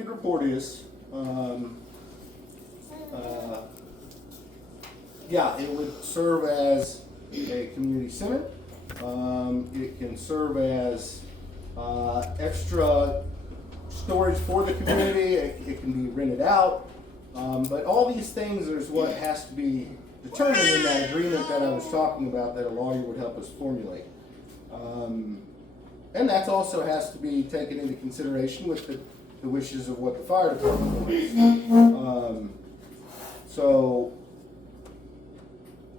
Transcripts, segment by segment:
report is, yeah, it would serve as a community center. It can serve as extra storage for the community. It can be rented out. But all these things is what has to be determined in that agreement that I was talking about that a lawyer would help us formulate. And that also has to be taken into consideration with the wishes of what the fire department wants. So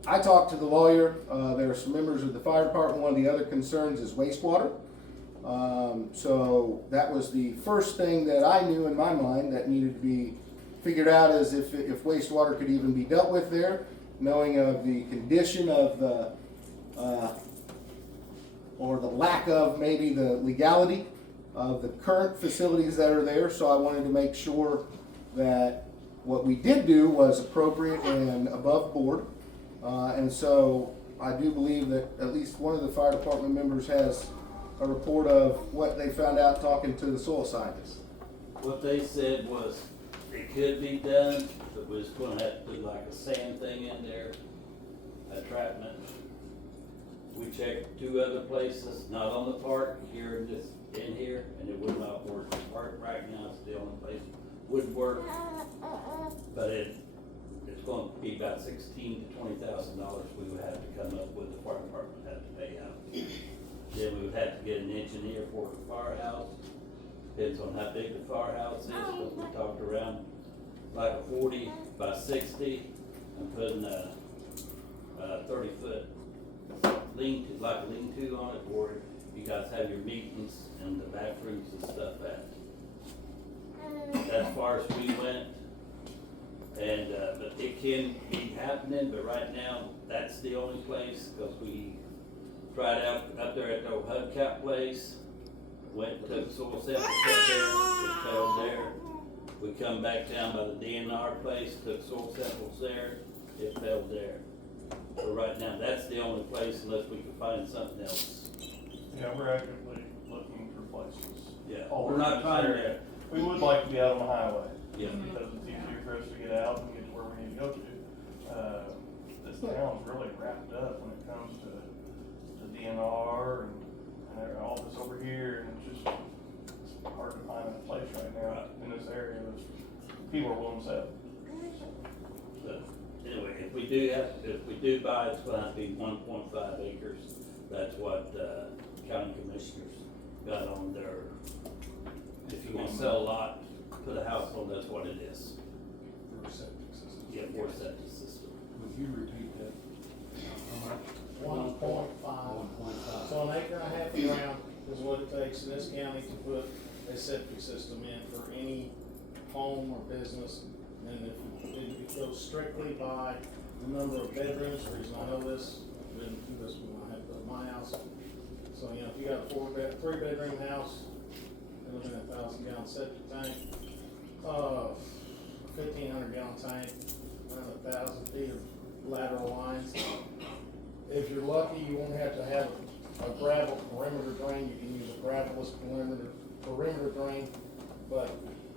I talked to the lawyer. There are some members of the fire department. One of the other concerns is wastewater. So that was the first thing that I knew in my mind that needed to be figured out, is if wastewater could even be dealt with there, knowing of the condition of the or the lack of maybe the legality of the current facilities that are there. So I wanted to make sure that what we did do was appropriate and above board. And so I do believe that at least one of the fire department members has a report of what they found out talking to the soil scientists. What they said was it could be done, but we was gonna have to put like a sand thing in there, a trapment. We checked 2 other places, not on the park, here and just in here, and it would not work. The park right now is the only place would work, but it's going to be about $16,000 to $20,000 we would have to come up with. The fire department would have to pay out. Then we would have to get an engineer for the firehouse. Depends on how big the firehouse is, but we talked around like a 40 by 60 and putting a 30-foot lean-to on it, or you guys have your meetings and the bathrooms and stuff at. As far as we went, and but it can be happening, but right now that's the only place, because we tried out up there at the old hubcap place, went and took soil samples up there, it failed there. We come back down by the DNR place, took soil samples there, it failed there. So right now, that's the only place, unless we can find something else. Yeah, we're actively looking for places. Yeah, all we're over not this trying area. to. We would like to be out on the highway. Yeah. Because it's easier for us to get out and get to where we need to go to. This town's really wrapped up when it comes to DNR and all this over here, and it's just hard to find a place right now in this area that people are willing to sell. But anyway, if we do buy, it's gonna have to be 1.5 acres. That's what county commissioners got on their, if you wanna sell a lot, put a house on, that's what it is. For a septic system. Yeah, for a septic system. Would you repeat that? How much? 1.5. 1.5. So an acre and a half of ground is what it takes in this county to put a septic system in for any home or business. And if it goes strictly by the number of bedrooms, the reason I know this, I didn't do this when I had built my house. So, you know, if you got a 3-bedroom house, you're looking at 1,000-gallon septic tank, 1,500-gallon tank, around 1,000 feet of lateral lines. If you're lucky, you won't have to have a gravel perimeter drain. You can use a gravelless perimeter drain, but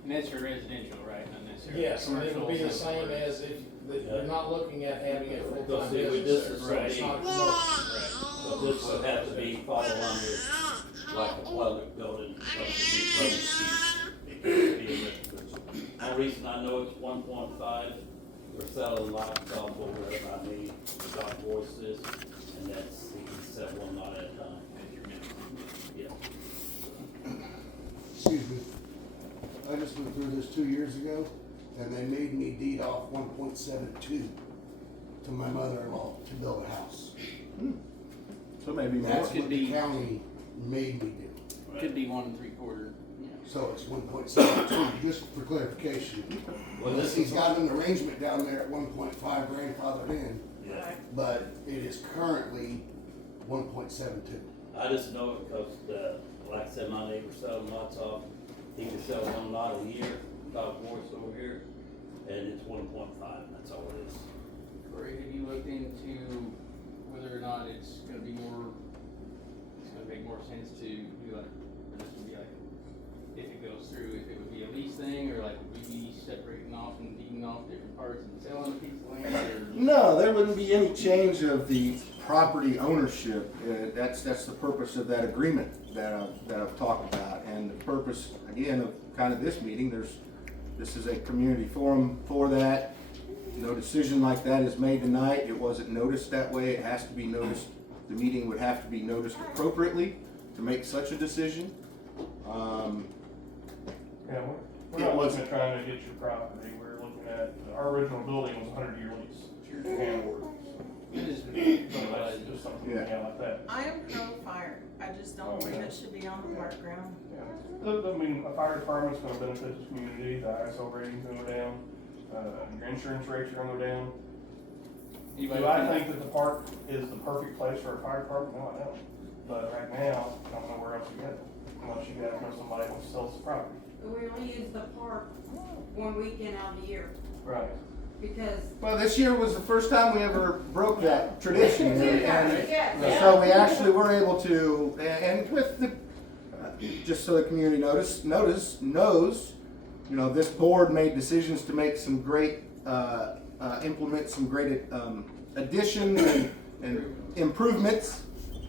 And that's for residential, right? Not necessarily yes, and it would be the commercial, same as if you're not looking at having a full-time See, with business this there, is so it's right. not commercial. But this would have to be fall under like a public building, like a new public street. It could be a residential. The reason I know it's 1.5, we're selling lots all over by me, the dog voices, and that's, you can sell one lot at a time. Yeah. Excuse me. I just went through this 2 years ago, and they made me deed off 1.72 to my mother-in-law to build a house. So maybe more. That's could what be- the county made me do. Could be 1 3/4. Yeah. So it's 1.72, just for clarification. Well, this He's is, got an arrangement down there at 1.5 grandfathered in, yeah, but it is currently 1.72. I just know it because, like I said, my neighbor selling lots off, he can sell 1 lot a year, dog voice over here, and it's 1.5, that's all it is. Corey, have you looked into whether or not it's gonna be more, it's gonna make more sense to do like, or this would be like if it goes through, if it would be a lease thing, or like would we be separating off and deeding off different parts and selling a piece of land, or? No, there wouldn't be any change of the property ownership. That's the purpose of that agreement that I've talked about. And the purpose, again, of kind of this meeting, this is a community forum for that. No decision like that is made tonight. It wasn't noticed that way. It has to be noticed. The meeting would have to be noticed appropriately to make such a decision. Yeah, we're It not was- looking at trying to get your property, we're looking at, our original building was a 100-year lease. And It is. so that's just something, yeah, like that. I am pro-fire, I just don't believe it should be on the park ground. Yeah. I mean, a fire department's gonna benefit the community, the ISO rating's gonna go down, your insurance rates are gonna go down. Anybody Do I think that the park is the perfect place for a fire department? No, I don't. But right now, I don't know where else to go, unless you gotta know somebody who sells the property. We only use the park one weekend out of the year, Right. because. Well, this year was the first time we ever broke that tradition. And Yes. so we actually were able to, and with the, just so the community knows, you know, this board made decisions to make some great, implement some great additions and improvements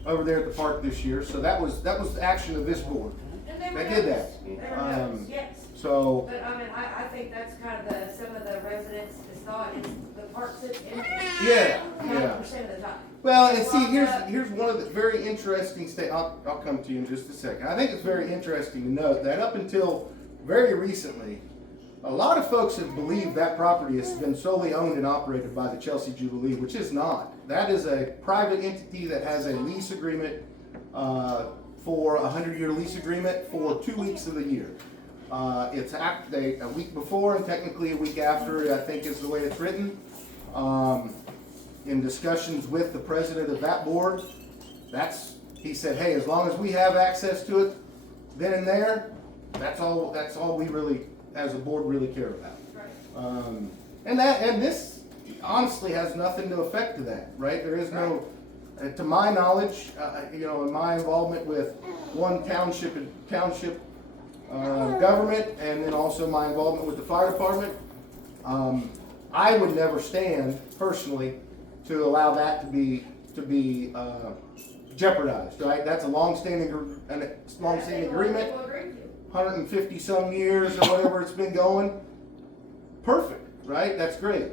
over there at the park this year. So that was the action of this board. And they They were did noticed. that. They were noticed, yes. So, But I mean, I think that's kind of some of the residents' thought is the park sits empty yeah. 90% of the time. Well, and see, here's one of the very interesting I'll come to you in just a second. I think it's very interesting to note that up until very recently, a lot of folks have believed that property has been solely owned and operated by the Chelsea Jubilee, which is not. That is a private entity that has a lease agreement for a 100-year lease agreement for 2 weeks of the year. It's a week before and technically a week after, I think is the way it's written. In discussions with the president of that board, he said, hey, as long as we have access to it then and there, that's all we really, as a board, really care about. Right. And this honestly has nothing to affect to that, right? There is no, to my knowledge, you know, in my involvement with one township government, and then also my involvement with the fire department, I would never stand personally to allow that to be jeopardized, right? That's a long-standing agreement, 150 some years or whatever it's been going. Perfect, right? That's great.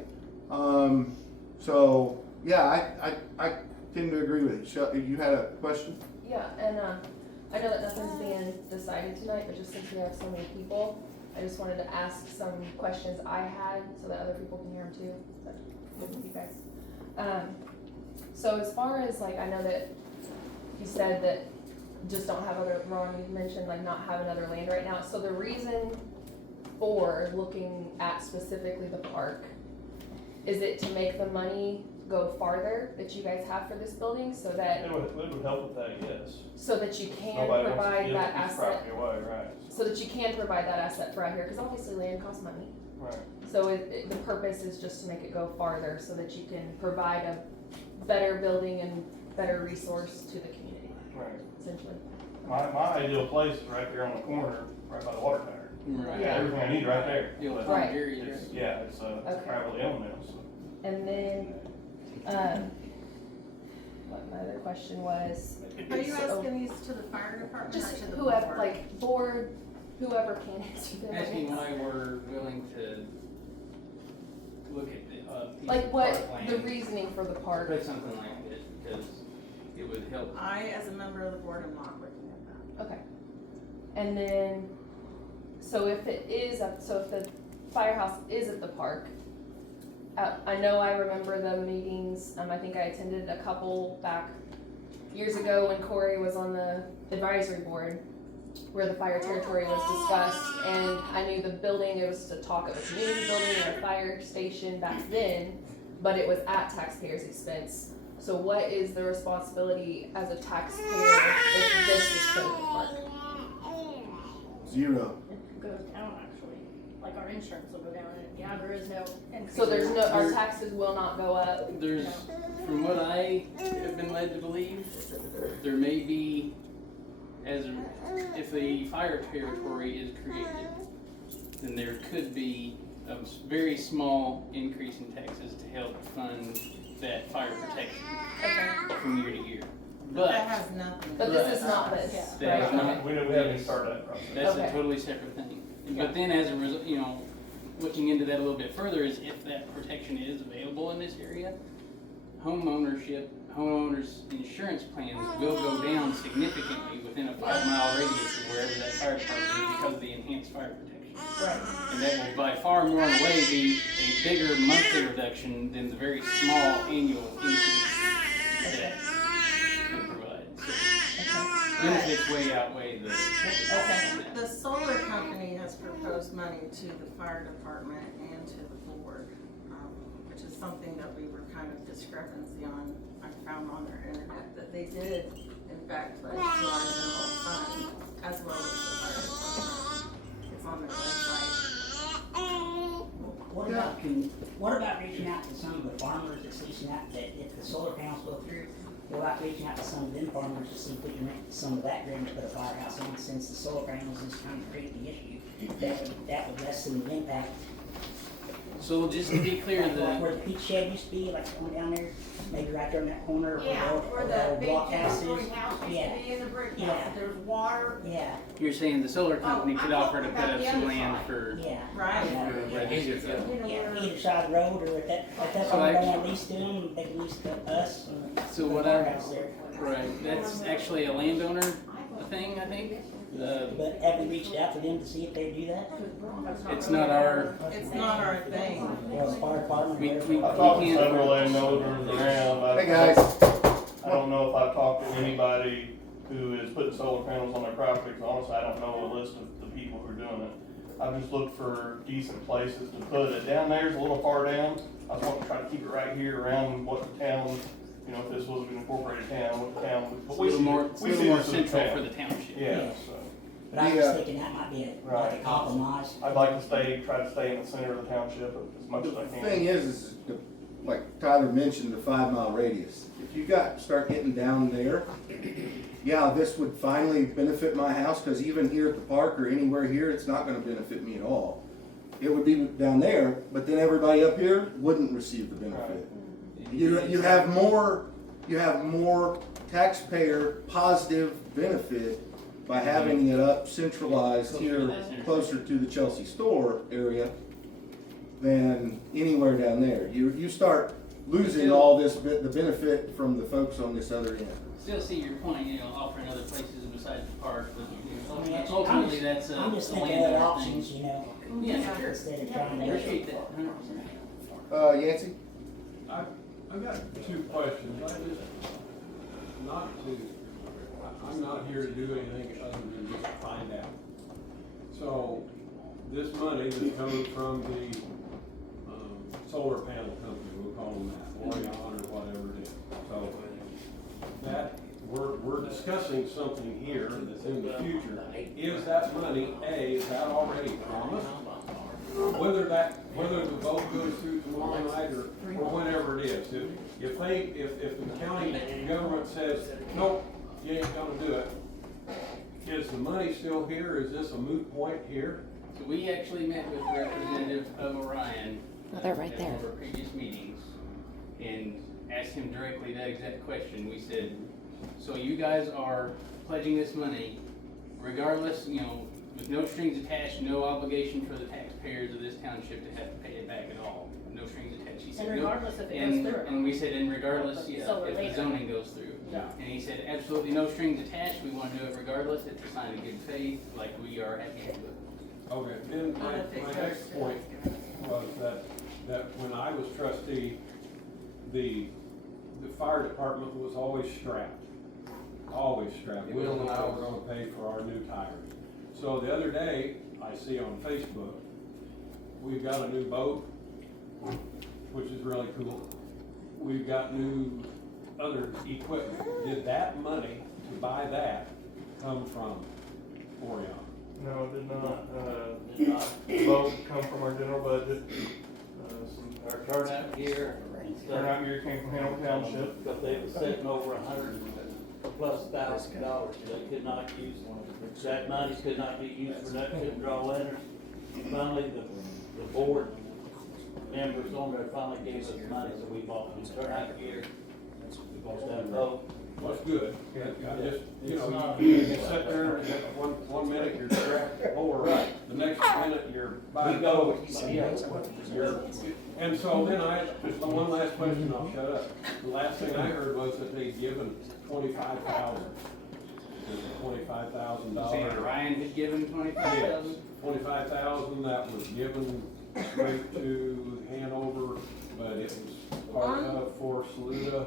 So yeah, I tend to agree with you. You had a question? Yeah, and I know that nothing's being decided tonight, but just since we have so many people, I just wanted to ask some questions I had so that other people can hear them too. Is that good with you guys? So as far as like, I know that you said that just don't have other, Ron, you mentioned like not having other land right now. So the reason for looking at specifically the park, is it to make the money go farther that you guys have for this building so that It would help with that, yes. so that you can Nobody wants to provide give that a piece of asset, property away, right, so that you can provide that asset for out here, because obviously land costs money. right. So the purpose is just to make it go farther so that you can provide a better building and better resource to the community, Right. essentially. My ideal place is right there on the corner, right by the water tower. I got Yeah. everything I need right there. Yeah, But Right. it's, yeah, it's Okay. privately owned now, so. And then, what my other question was, Are you asking these to the fire department or just to the whoever, board? like, board, whoever can answer them. I Asking guess. why we're willing to look at the, piece Like of what, park the land, reasoning for the park. put something like this, because it would help. I, as a member of the board, am not looking at that. Okay. And then, so if it is, so if the firehouse is at the park, I know I remember the meetings, I think I attended a couple back years ago when Corey was on the advisory board where the fire territory was discussed, and I knew the building, it was to talk of a community building or a fire station back then, but it was at taxpayers' expense. So what is the responsibility as a taxpayer if this is put in the park? 0. It goes down actually, like our insurance will go down, and yeah, there is no increase. So there's no, our taxes will not go up? if the fire territory is created, then there could be a very small increase in taxes to help fund that fire protection from year to year. But that has nothing. But this is not this, That is right? not- We haven't started that process. That's a Okay. totally separate thing. But then as a result, looking into that a little bit further is if that protection is available in this area, homeowners insurance plans will go down significantly within a 5-mile radius of wherever that fire department is because of the enhanced fire protection. Right. And that will by far more and away be a bigger monthly reduction than the very small annual increase that we provide. So benefits way outweigh the. Okay, the solar company has proposed money to the fire department and to the board, which is something that we were kind of discrepancy on. I found on their internet that they did in fact pledge to our general fund as well as the fire department. It's on their website. What about reaching out to some of the farmers that's leasing out, that if the solar panels go through, what about reaching out to some of them farmers to see if we can make some of that grant to put a firehouse on, since the solar panels is kind of creating the issue, that would lessen the impact. So just to be clear, Like where the peach shed used to be, like going down there, maybe right there in that corner, Yeah, where where the the big block house two-story is. house used Yeah. to be in the brick Yeah. house, there's water. Yeah, you're saying the solar company Oh, could I'm offer to talking put about up the some other land side. for. yeah. Right. For register field. You know, Yeah, where- either side of the road, or if that So farmer don't actually- want to lease to them, they can lease to us. and So put a what I- firehouse there. Right, that's actually a landowner thing, I think. But have we reached out to them to see if they do that? It's not our, It's not our thing. Or the fire department? We- or we- I've talked to can't- several landowners around. Hey, guys. I don't know if I've talked to anybody who is putting solar panels on their property, 'cause honestly, I don't know a list of the people who are doing it. I've just looked for decent places to put it. Down there's a little far down. I was wanting to try to keep it right here around what the town, if this was an incorporated town, what the town would. it's a little more, we it's a little see more this as a central town. for the township. Yeah, so. But I was Yeah. thinking that might be like a Right. compromise. I'd like to try to stay in the center of the township as much as I The can. thing is like Tyler mentioned, the 5-mile radius. If you start getting down there, yeah, this would finally benefit my house, because even here at the park or anywhere here, it's not gonna benefit me at all. It would be down there, but then everybody up here wouldn't receive the benefit. You have more taxpayer positive benefit by having it up centralized here, closer to the Chelsea store area, than anywhere down there. You start losing all this the benefit from the folks on this other end. Still see your point, offering other places besides the park, but I mean, ultimately that's a I'm just thinking landowner other thing. options, Yeah, sure. instead of trying to. Appreciate that, 100%. Yancey? I've got two questions. I'm not here to do anything other than just find out. So, this money that's coming from the, solar panel company, we'll call them that, Orion or whatever it is. So, that, we're discussing something here that's in the future. Is that money, is that already promised? Whether the vote goes through tomorrow night or whenever it is, if the county government says, nope, you ain't gonna do it, is the money still here? Is this a moot point here? So we actually met with a representative of Orion. They're right at there. one of our previous meetings, and asked him directly that exact question. We said, so you guys are pledging this money regardless, with no strings attached, no obligation for the taxpayers of this township to have to pay it back at all. No strings attached. He said, And no. regardless if it And, goes through. and we said, and regardless, But yeah, solar if the later. zoning goes through. Yeah. And he said, absolutely no strings attached. We want to do it regardless. It's a sign of good faith, like we are happy to do it. Okay, then But if it my goes next through, point it's gonna- was that when I was trustee, the fire department was always strapped. Always strapped. Will and I were gonna pay for our new tires. So the other day, I see on Facebook, we've got a new boat, which is really cool. We've got new other equipment. Did that money to buy that come from Orion? No, it did not. Both come from our general budget. Our turnout gear and stuff. Turnout gear came from Hamilton Township. But they was sitting over plus $1,000, they could not use, that money could not be used for nothing, couldn't draw letters. Finally, the board members on there finally gave us money, so we bought some turnout gear. We bought that boat. That's good. I just, you sit there, and one minute you're strapped to the floor, Right. the next minute you're by We the go, boat. yeah. And so then just one last question, I'll shut up. The last thing I heard was that they'd given $25,000. $25,000. Saying Ryan had given 25,000? 25,000 that was given straight to Hanover, but it was part of for Saluda.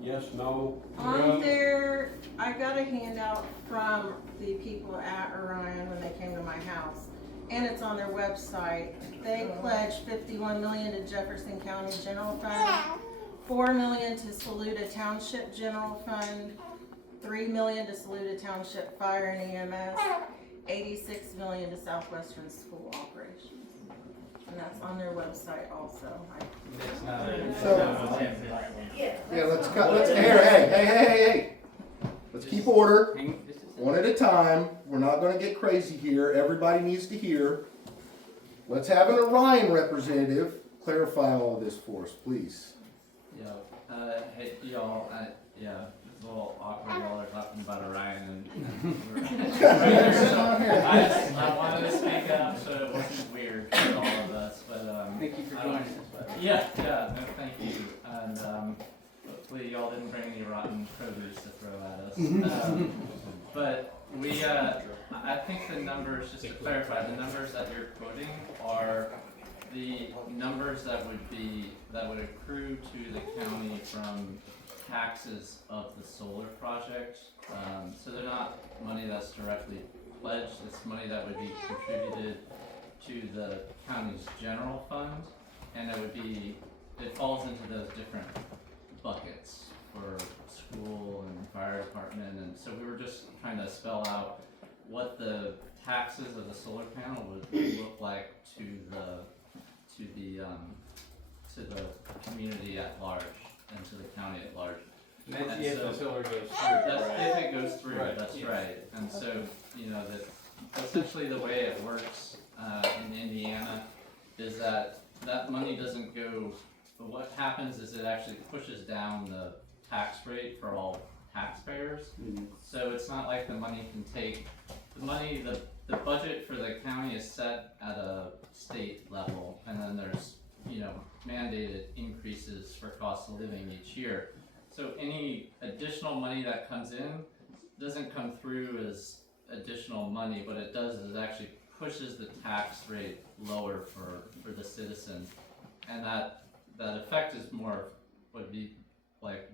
Yes, no? On there, I got a handout from the people at Orion when they came to my house, and it's on their website. They pledged $51 million to Jefferson County General Fund, $4 million to Saluda Township General Fund, $3 million to Saluda Township Fire and EMS, $86 million to Southwestern School Operations. And that's on their website also. That's not Yeah, hey. Let's keep order, Hang just a second. one at a time. We're not gonna get crazy here. Everybody needs to hear. Let's have an Orion representative clarify all of this for us, please. Yeah, hey, y'all, yeah, it's a little awkward while they're talking about Orion I wanted to speak up so it wasn't weird for all of us, but, Thank you for joining us, bud. yeah, no, thank you, and, hopefully y'all didn't bring any rotten produce to throw at us. But we, I think the numbers, just to clarify, the numbers that you're quoting are the numbers that would accrue to the county from taxes of the solar project. So they're not money that's directly pledged, it's money that would be contributed to the county's general fund, and it falls into those different buckets for school and fire department, and so we were just trying to spell out what the taxes of the solar panel would look like to the community at large and to the county at large. And that's And if so- the solar goes through, That's right? if it goes through, Right, that's yes. right. And so, that essentially the way it works in Indiana is that money doesn't go, but what happens is it actually pushes down the tax rate for all taxpayers. So it's not like the money can take, the budget for the county is set at a state level, and then there's, mandated increases for cost of living each year. So any additional money that comes in doesn't come through as additional money. What it does is it actually pushes the tax rate lower for the citizen, and that effect is would be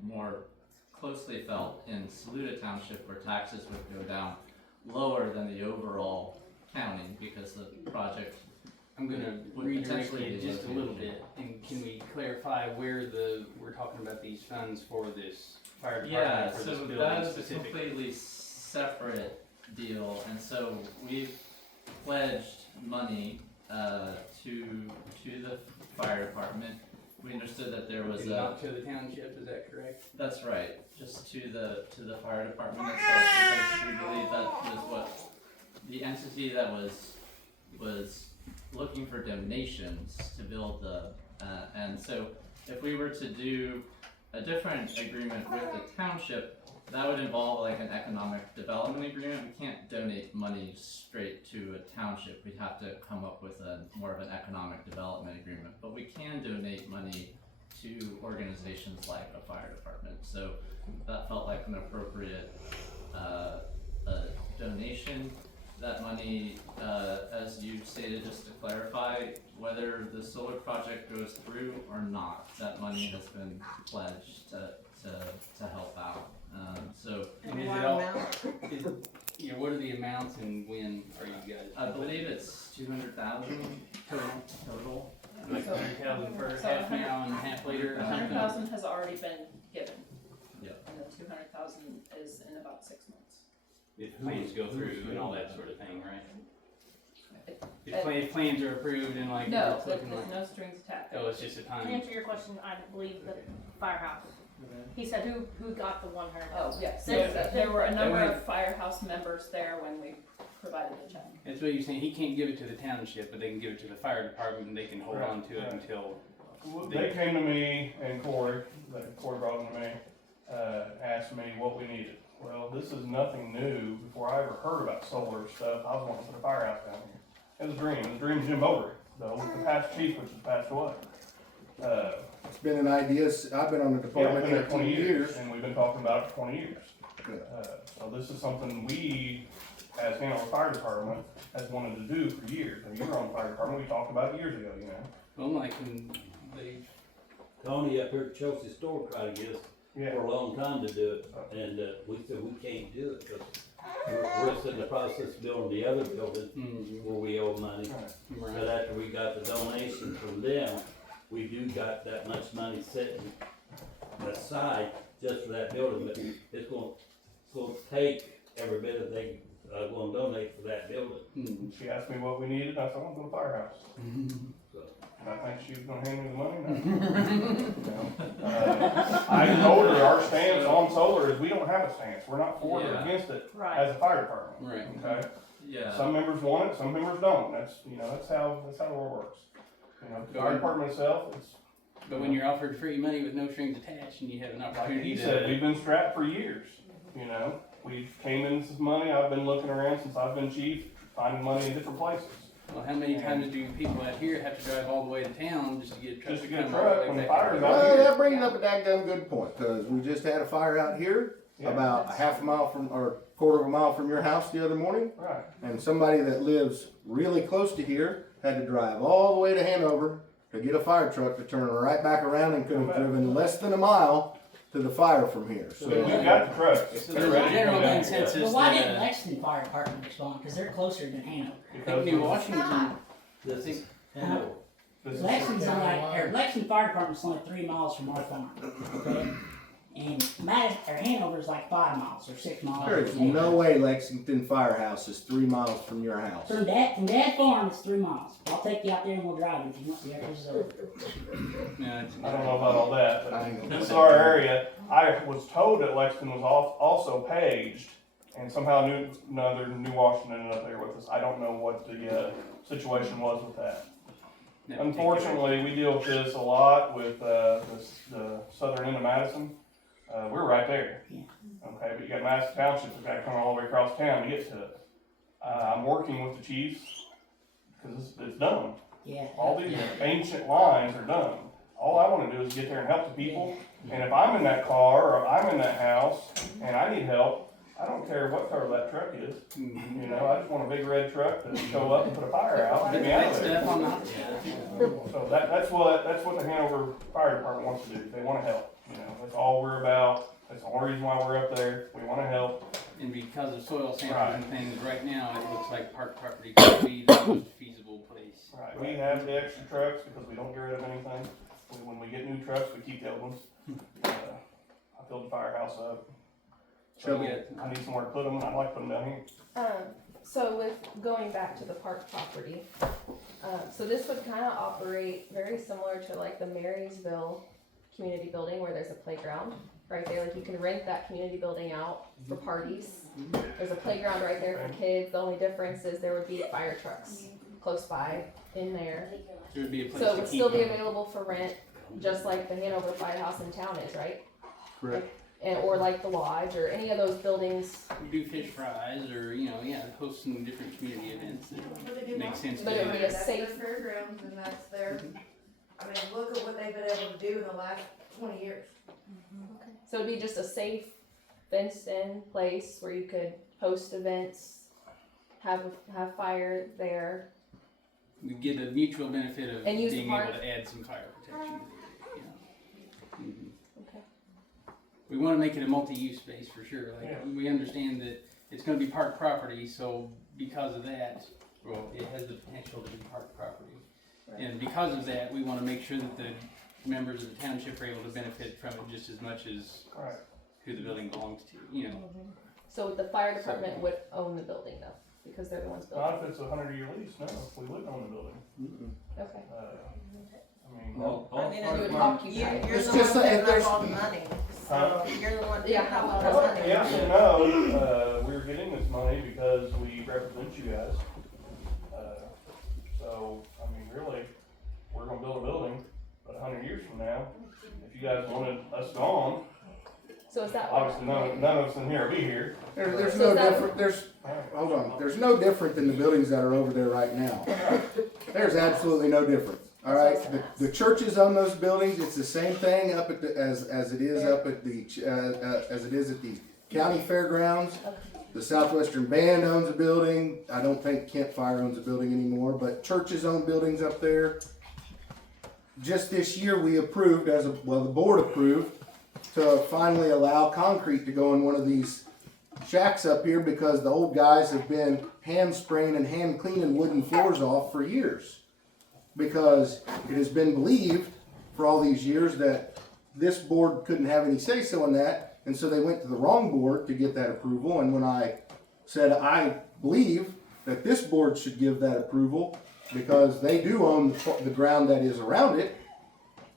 more closely felt in Saluda Township, where taxes would go down lower than the overall county because the project. I'm gonna Would redirect potentially you be just a located little here. bit, and can we clarify where we're talking about these funds for this fire Yeah, department, for this so building that is a specifically? completely separate deal, and so we've pledged money to the fire department. We understood that there was And not to the township, is that correct? that's right, just to the fire department itself, because we believe that was what the entity that was looking for donations to build and so if we were to do a different agreement with the township, that would involve like an economic development agreement. We can't donate money straight to a township. We'd have to come up with more of an economic development agreement, but we can donate money to organizations like a fire department. So that felt like an appropriate donation. That money, as you stated, just to clarify, whether the solar project goes through or not, that money has been pledged to help out. So And is what it all, amount? what are the amounts and when are you guys? I believe it's 200,000 total. Like 100,000 for So half now and half later or something? 100,000 has already been given. Yep. And the 200,000 is in about 6 months. If plans go through and all that sort of thing, right? It- If plans are approved and like No, it's there's looking like, no strings attached. oh, it's just a To time. answer your question, I believe the firehouse He said who got the 100,000. Oh, yes. There were a number went- of firehouse members there when we provided the check. That's what you're saying, he can't give it to the township, but they can give it to the fire department and they can hold Right, on to it right. until. They came to me and Corey brought them to me, asked me what we needed. Well, this is nothing new. Before I ever heard about solar stuff, I was wanting to put a firehouse down here. It was a dream. It was a dream of Jim Bowler, though, with the past chief, which has passed away. It's been an idea, I've been on the Yeah, we've department been there 20 18 years, years. and we've been talking about it for 20 years. Yeah. So this is something we, as Hanover Fire Department, has wanted to do for years. And you were on the fire department, we talked about it years ago, you know? Well, like, they, Tony up here at Chelsea Store tried to get us Yeah. for a long time to do it, and, we said we can't do it, because we're still in the process of building the other building where we owe money. Right. But after we got the donation from them, we do got that much money sitting aside just for that building, but it's gonna take every bit that they, gonna donate for that building. She asked me what we needed, I said, I'm gonna build a firehouse. So, And I think she was gonna hand me the money, no. I told her our stance on solar is we don't have a stance, we're not for it or Yeah. against it Right. as a fire department. right. Okay? Yeah. Some members want it, some members don't, that's how the world works. The fire department itself, it's, But when you're offered free money with no strings attached and you have an like opportunity he to. said, we've been strapped for years, We've came in this money, I've been looking around since I've been chief, finding money in different places. Well, how many times do people out here have to drive all the way to town just to get a truck? Just to get a come all the truck way when the back? fire's out Well, here. that brings up a dadgum good point, cause we just had a fire out here, Yeah. about a half a mile from, or quarter of a mile from your house the other morning. Right, And somebody that lives really close to here had to drive all the way to Hanover to get a fire truck to turn right back around and could have driven less than a mile to the fire from here, so. we've got the trucks. So They're there's a ready to general come down here. consensus Well, why didn't that, Lexington Fire Department respond? Because they're closer than Hanover. I think Because New of- Washington, this is, this is- Lexington's Lexington Fire Department's only 3 miles from our farm, okay? And Hanover's like 5 miles or 6 miles. There is no way Lexington Firehouse is 3 miles from your house. From Dad Farm, it's 3 miles. I'll take you out there and we'll drive if you want to. no, it's. I don't know about all that, I ain't but gonna this is say our that. area. I was told that Lexington was also paged, and somehow New Washington ended up there with us. I don't know what the situation was with that. no, Unfortunately, we deal with this a lot with the southern end of Madison. We're right there. Yeah. Okay, but you got Madison Township that's got to come all the way across town to get to it. I'm working with the chiefs because it's done. Yeah. All these ancient lines are done. All I want to do is get there and help the people. And if I'm in that car or I'm in that house and I need help, I don't care what color that truck is. I just want a big red truck to show up and put a fire out and get me out of there. Stuff on the- So that's what the Hanover Fire Department wants to do. They want to help. That's all we're about. That's the only reason why we're up there. We want to help. And because of soil samples Right. and things, right now, it looks like park property could be the most feasible place. Right. We have the extra trucks because we don't get rid of anything. When we get new trucks, we keep the old ones. I filled the firehouse up. So Yeah. I need somewhere to put them, and I'd like to put them down here. So with going back to the park property, so this would kind of operate very similar to like the Marysville community building where there's a playground right there. Like you can rent that community building out for parties. There's a playground right there for kids. The only difference is there would be fire trucks close by in there. There would be a place So it to would keep still be them. available for rent, just like the Hanover Firehouse in town is, right? Correct. And, or like the lodge or any of those buildings. Do fish fries or, hosting different community events that make sense to But it would do. be a That's their safe- fairgrounds and that's their, look at what they've been able to do in the last 20 years. So it'd be just a safe, fenced-in place where you could host events, have fire there. We get a mutual benefit of And use the being able park. to add some fire protection. Okay. We want to make it a multi-use space for sure. Like Yeah. we understand that it's going to be park property, so because of that, well, it has the potential to be park property. Right. And because of that, we want to make sure that the members of the township are able to benefit from it just as much as Right. who the building belongs to. So the fire department would own the building though, because they're the ones building. Not if it's a 100-year lease, no, we wouldn't own the building. Okay. I mean, all I mean, fire you would departments- occupy it. You're It's the just one that giving there's- up all the money, So you're the one that Yeah. have all the Well, money. yes and no, we're getting this money because we represent you guys. So, I mean, really, we're gonna build a building, but 100 years from now, if you guys wanted us gone, So is that? obviously none of us in here will be here. There's So no is that- different, hold on, there's no different than the buildings that are over there right now. There's absolutely no difference, all right? The churches own those buildings, it's the same thing up at the, as it is up at the, as it is at the county fairgrounds. The Southwestern Band owns a building, I don't think Kent Fire owns a building anymore, but churches own buildings up there. Just this year, we approved, the board approved, to finally allow concrete to go in one of these shacks up here because the old guys have been hand spraying and hand cleaning wooden floors off for years. Because it has been believed for all these years that this board couldn't have any say so in that, and so they went to the wrong board to get that approval. And when I said I believe that this board should give that approval because they do own the ground that is around it,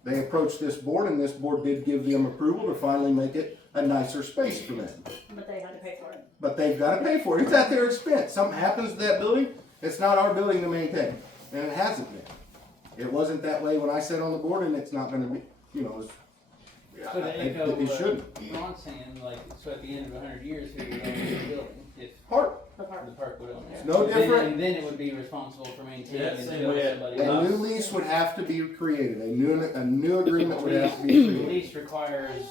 they approached this board, and this board did give them approval to finally make it a nicer space for them. But they had to pay for it. But they've got to pay for it. It's at their expense. Something happens to that building, it's not our building to maintain, and it hasn't been. It wasn't that way when I sat on the board, and it's not going to be. So to echo it shouldn't. Ron's saying, like, so at the end of 100 years, who would own the building? If Park. the park would own it. It's no different. And then it would be responsible for maintaining Yeah, it same until way somebody A else. new lease would have to be created. A new agreement would have to be The created. lease requires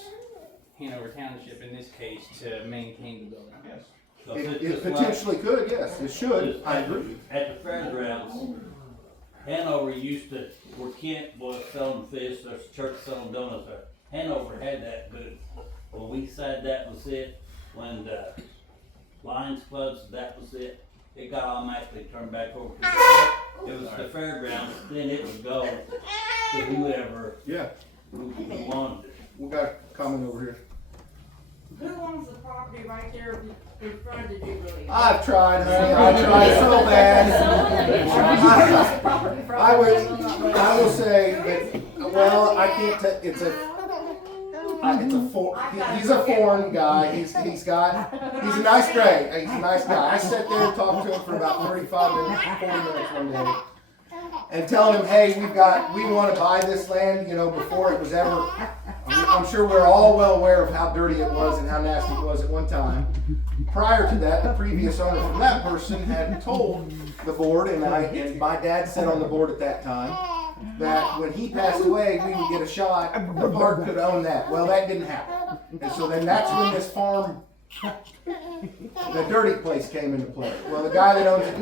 Hanover Township, in this case, to maintain the building. Yes. So It just like- potentially could, yes, it should. just I at the- agree. At the fairgrounds, Hanover used to, where Kent was selling fish, there's a church selling donuts there. Hanover had that booth. When we said that was it, when the Lions clubs, that was it, it got automatically turned back over to it was the fairgrounds, then it would go to whoever Yeah, who wanted it. we got a comment over here. Who owns the property right there in front of the Jubilee? I've tried, honey. I tried so bad. I will say that, well, I can't tell, he's a foreign guy, he's a nice guy, he's a nice guy. I sat there and talked to him for about 35 minutes, 40 minutes one day. And telling him, hey, we want to buy this land, before it was ever, I'm sure we're all well aware of how dirty it was and how nasty it was at one time. Prior to that, the previous owner from that person had told the board, and my dad sat on the board at that time, that when he passed away, we would get a shot, the park could own that. Well, that didn't happen. And so then that's when this farm, the dirty place came into play. Well, the guy that owns it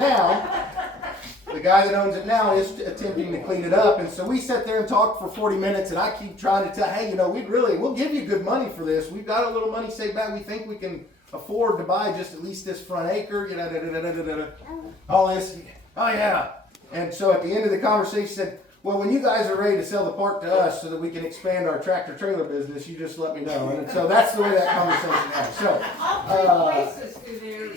now is attempting to clean it up, and so we sat there and talked for 40 minutes, and I keep trying to tell, hey, we'll give you good money for this. We've got a little money saved back. We think we can afford to buy just at least this front acre, all this. Oh yeah. And so at the end of the conversation, he said, well, when you guys are ready to sell the park to us so that we can expand our tractor trailer business, you just let me know. And so that's the way that conversation happened. So,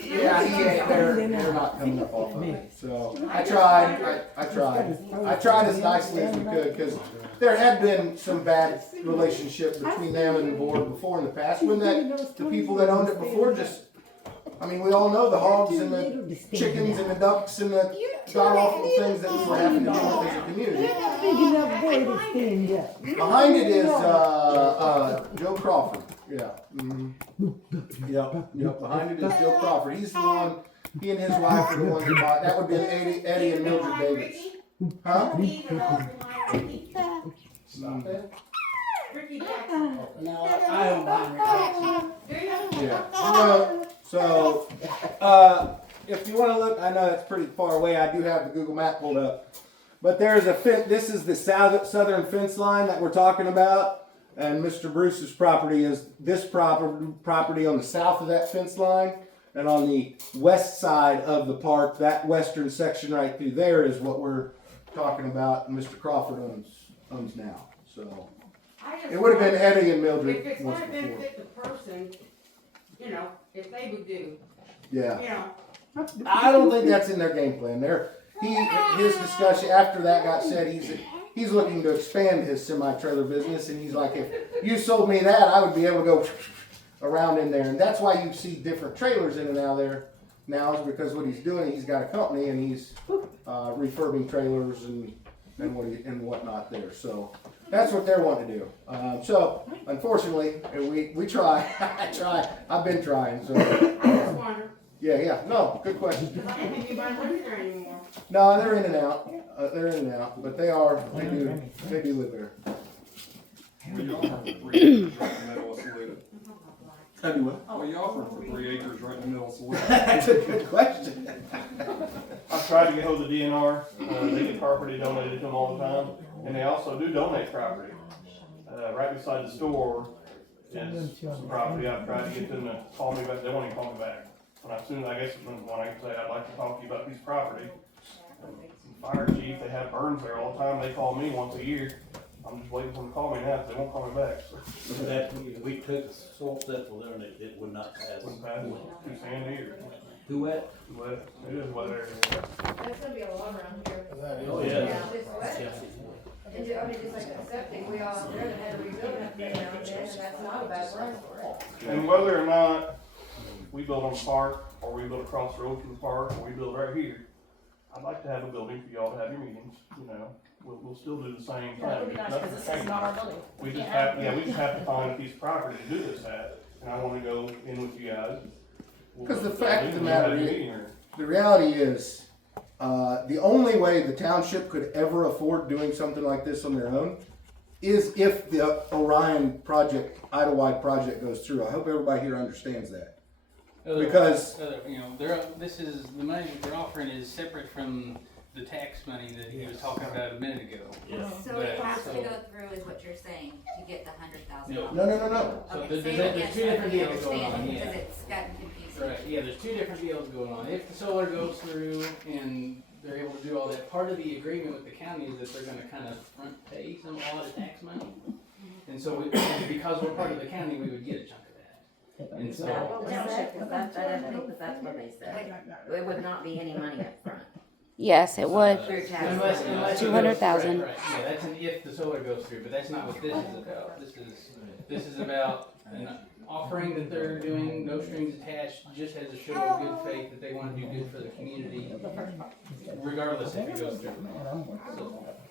yeah, they're not coming up off of it. So I tried as nicely as we could, because there had been some bad relationship between them and the board before in the past, when the people that owned it before we all know the hogs and the chickens and the ducks and the god-awful things that we were having to deal with as a community. Behind it is Joe Crawford. Yeah. Mm-hmm. Yep. Behind it is Joe Crawford. He's the one. He and his wife are the ones that bought. That would be Eddie and Mildred Davis. Huh? Stop that. Ricky Jackson. No, I don't mind Rick Jackson. Yeah. So, if you want to look, I know that's pretty far away. I do have the Google map pulled up. But there's a fence. This is the southern fence line that we're talking about. And Mr. Bruce's property is this property on the south of that fence line. And on the west side of the park, that western section right through there is what we're talking about. Mr. Crawford owns now. So it would have been Eddie and Mildred If it's once gonna before. benefit the person, if they would do, Yeah. I don't think that's in their game plan. His discussion after that got said, he's looking to expand his semi-trailer business, and he's like, if you sold me that, I would be able to go around in there. And that's why you see different trailers in and out of there now, is because what he's doing, he's got a company and he's refurbing trailers and whatnot there. So that's what they're wanting to do. So unfortunately, we try. I try. I've been trying. So yeah. No, good question. No, they're in and out. But they do live there. What you offering for 3 acres right in the middle of Saluda? What you offering for 3 acres right in the middle of Saluda? That's a good question. I've tried to get hold of the DNR, they get property donated to them all the time, and they also do donate property. Right beside the store is some property, I've tried to get them to call me back, they won't even call me back. When I can say, I'd like to talk to you about this property. Fire chief, they have burns there all the time, they call me once a year. I'm just waiting for them to call me now, because they won't call me back, so. That, we took soil sample there and it would not pass. Wouldn't pass, too sandy or. Too wet? Wet, it is wet area. That's gonna be a lot around here. Oh, Yeah, yeah. it's wet. And I mean, just like the septic, we all out there that had to rebuild it every now and then, and that's not a bad run for it. And whether or not we build on the park, or we build across the road from the park, or we build right here, I'd like to have a building for y'all to have your meetings, you know, we'll still do the same thing. That would be nice, Nothing's cause this is changed. not our building. We just can't have, we just have to find a piece of property to do this at, and I wanna go in with you guys. Because the fact of the We'll have matter a is, meeting or- the reality is, the only way the township could ever afford doing something like this on their own is if the Orion project, Idlewide project goes through. I hope everybody here understands that. Because- this is, the money that they're offering is separate from the tax money that he was talking about a minute ago. Yeah. So it has to go through, is what you're saying, to get the $100,000? No. So Okay, there's say it again, two so I different really deals going on, understand, yeah. because it's gotten confusing. Right, yeah, there's two different deals going on. If the solar goes through and they're able to do all that, part of the agreement with the county is that they're gonna kind of front pay some of the tax money. And so because we're part of the county, we would get a chunk of that. And so, That's what they said. It would not be any money up front. Yes, it would. unless 200,000. Right, yeah, that's if the solar goes through, but that's not what this is about. This is about an offering that they're doing, no strings attached, just as a show of good faith that they want to do good for the community, regardless if it goes through.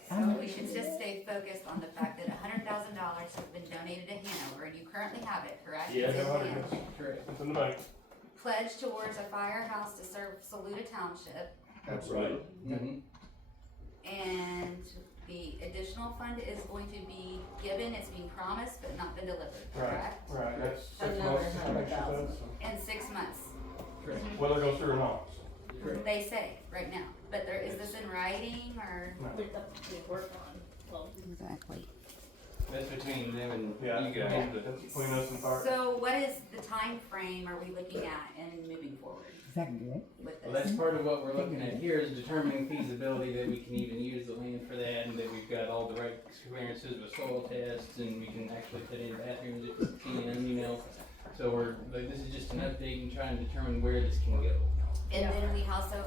So we should just stay focused on the fact that $100,000 has been donated to Hanover, and you currently have it, correct? Yeah, It's in I have hand. Correct. It's in the bank. Pledge towards a firehouse to serve Saluda Township, Absolutely. Mhm. and the additional fund is going to be given, it's being promised, but not been delivered, correct? Right, that's 6 Another months. I think she 100,000. says. In 6 months, Correct. Whether it goes through or not. they say, right now, but is this in writing, or? That's being worked on, well, Exactly. That's between them and Yeah, you guys, but that's between us and fire. So what is the time frame are we looking at in moving forward with well, this? that's part of what we're looking at here is determining feasibility that we can even use the land for that and that we've got all the right clearances with soil tests and we can actually put in bathrooms if we can, you know. So this is just an update and trying to determine where this can go. And then we also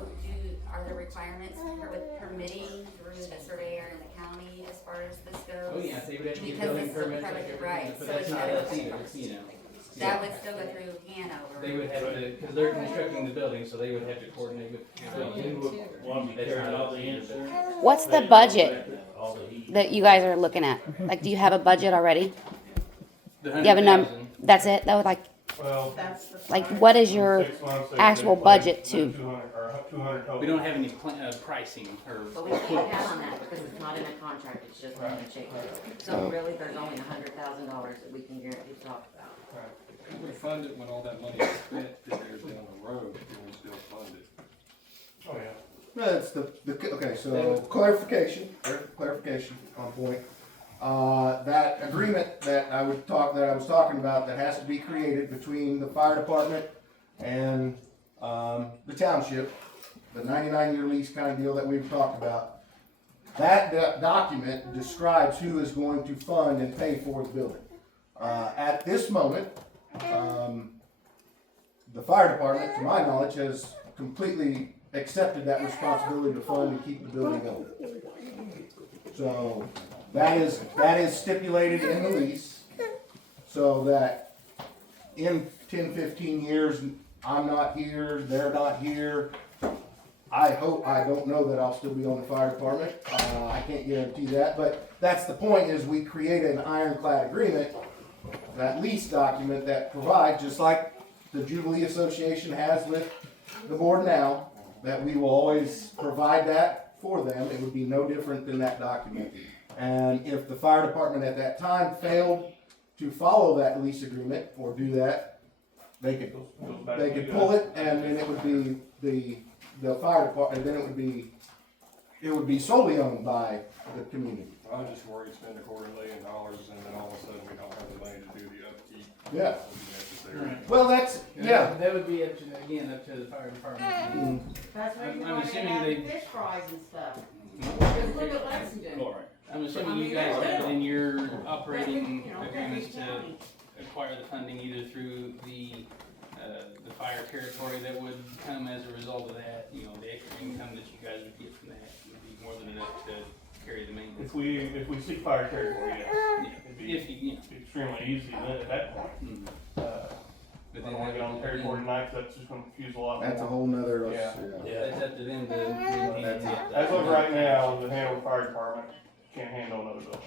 are there requirements with permitting through the surveyor in the county as far as this goes? Oh, yeah, they would have to get Because building it's a permits like private everything, right, but so that's it's not gotta us go either, first. you know. That would still go through Hanover. They would have to, because they're constructing the building, so they would have to coordinate with the county. Want to carry all the insurance? What's the budget All the heat. that you guys are looking at? Like, do you have a budget already? The You have a number? 100,000. That's it? That would Well, That's the. like, what is your 6 months, they actual pledged budget to? 200 or 200 total. We don't have any pricing or. But we can't count on that because it's not in a contract, it's just in a check. So really, there's only $100,000 that we can guarantee to talk about. We would fund it when all that money is spent 10 years down the road, and we still fund it. Oh, yeah. That's okay, so clarification on point. That agreement that I was talking about that has to be created between the fire department and the township, the 99-year lease kind of deal that we've talked about. That document describes who is going to fund and pay for the building. At this moment, the fire department, to my knowledge, has completely accepted that responsibility to fund and keep the building going. So that is stipulated in the lease, so that in 10, 15 years, I'm not here, they're not here. I don't know that I'll still be on the fire department, I can't guarantee that, but that's the point, is we create an ironclad agreement, that lease document that provides, just like the Jubilee Association has with the board now, that we will always provide that for them. It would be no different than that document. And if the fire department at that time failed to follow that lease agreement or do that, they could pull it, and then it would be the fire department, then it would be solely owned by the community. I just worry spend $250 million and then all of a sudden we don't have the money to do the upkeep. Yeah. That would be necessary. Well, that's, yeah. That would be up to, again, up to the fire department. That's why you I'm want to assuming have they- fish fries and stuff. Just look at Lexington. I'm assuming you guys have it in your operating agreements to acquire the funding either through the fire territory that would come as a result of that, you know, the extra income that you guys would get from that would be more than enough to carry the maintenance. If we seek fire territory, yes. It'd be If you know. extremely easy at that point. But I then don't wanna get on territory tonight, 'cause that's just gonna confuse a lot more. That's a whole nother, Yeah. That's up to them to maintain it. As of right now, the Hanover Fire Department can't handle another building.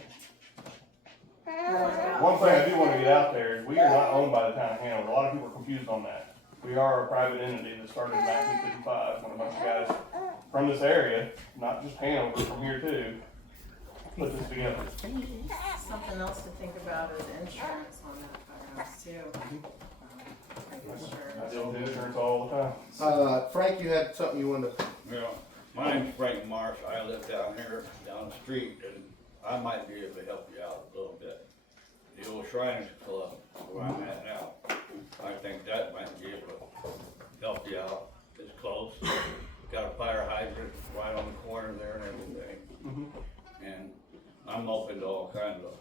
One thing I do wanna get out there is we are not owned by the town of Hanover. A lot of people are confused on that. We are a private entity that started in 1955 when a bunch of guys from this area, not just Hanover, from here too, put this together. Something else to think about is insurance on that firehouse too. Making I sure. deal with insurance all the time. Frank, you had something you wanted to, Well, my name's Frank Marsh, I live down here, down the street, and I might be able to help you out a little bit. The old Shriners Club, where I'm at now, I think that might be able to help you out. It's close, got a fire hydrant right on the corner there and everything. And I'm open to all kinds of,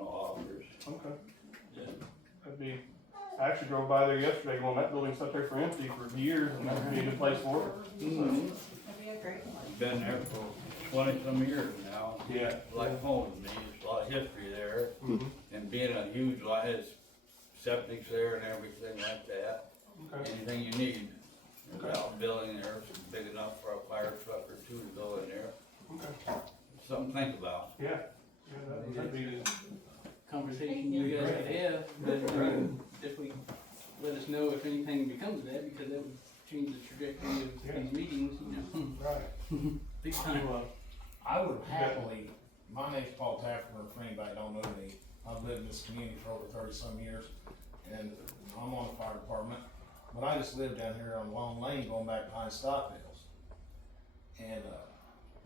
offers. Okay. I actually drove by there yesterday going, that building sat there for empty for years and that would be a good place for it. That'd be a great one. Been there for 20-some years now. Yeah. Like home to me, there's a lot of history there. And being a huge lot, has septics there and everything like that. Okay. Anything you need. There's a building there, it's big enough for a fire truck or two to go in there. Okay. Something to think about. Yeah. That'd be Conversation you guys could have, but definitely let us know if anything becomes of that, because that would change the trajectory of these meetings, right. Big time. I would happily, my name's Paul Taffer, if anybody don't know me, I've lived in this community for over 30-some years, and I'm on the fire department, but I just live down here on Long Lane going back behind Stockdale's. And,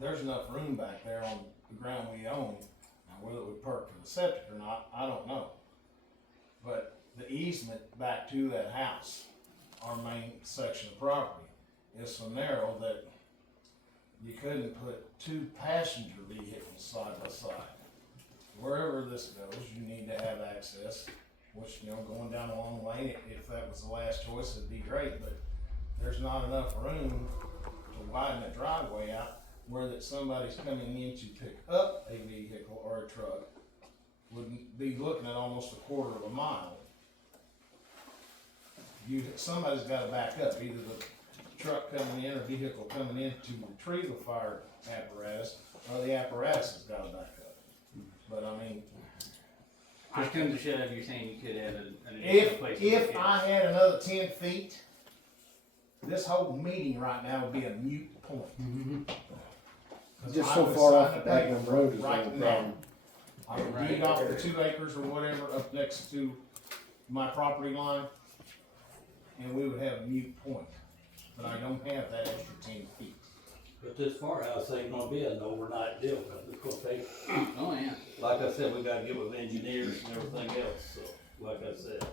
there's enough room back there on the ground we own. Now, whether it would perk for the septic or not, I don't know. But the easement back to that house, our main section of property, is so narrow that you couldn't put two passenger vehicles side by side. Wherever this goes, you need to have access, which, going down a long lane, if that was the last choice, it'd be great, but there's not enough room to widen the driveway out where that somebody's coming in to pick up a vehicle or a truck would be looking at almost a quarter of a mile. Somebody's gotta back up, either the truck coming in or vehicle coming in to retrieve the fire apparatus, or the apparatus has gotta back up. But I mean, Push comes to shove, you're saying you could have an additional place. to if look I at. had another 10 feet, this whole meeting right now would be a mute point. 'Cause just I so would far sign off the paper Dagenham Road is the right only now. problem. I would deed off the 2 acres or whatever up next to my property line, and we would have a mute point. But I don't have that extra 10 feet. But this firehouse ain't gonna be an overnight deal, cause it's gonna take, Oh, yeah. like I said, we gotta get with engineers and everything else, so, like I said.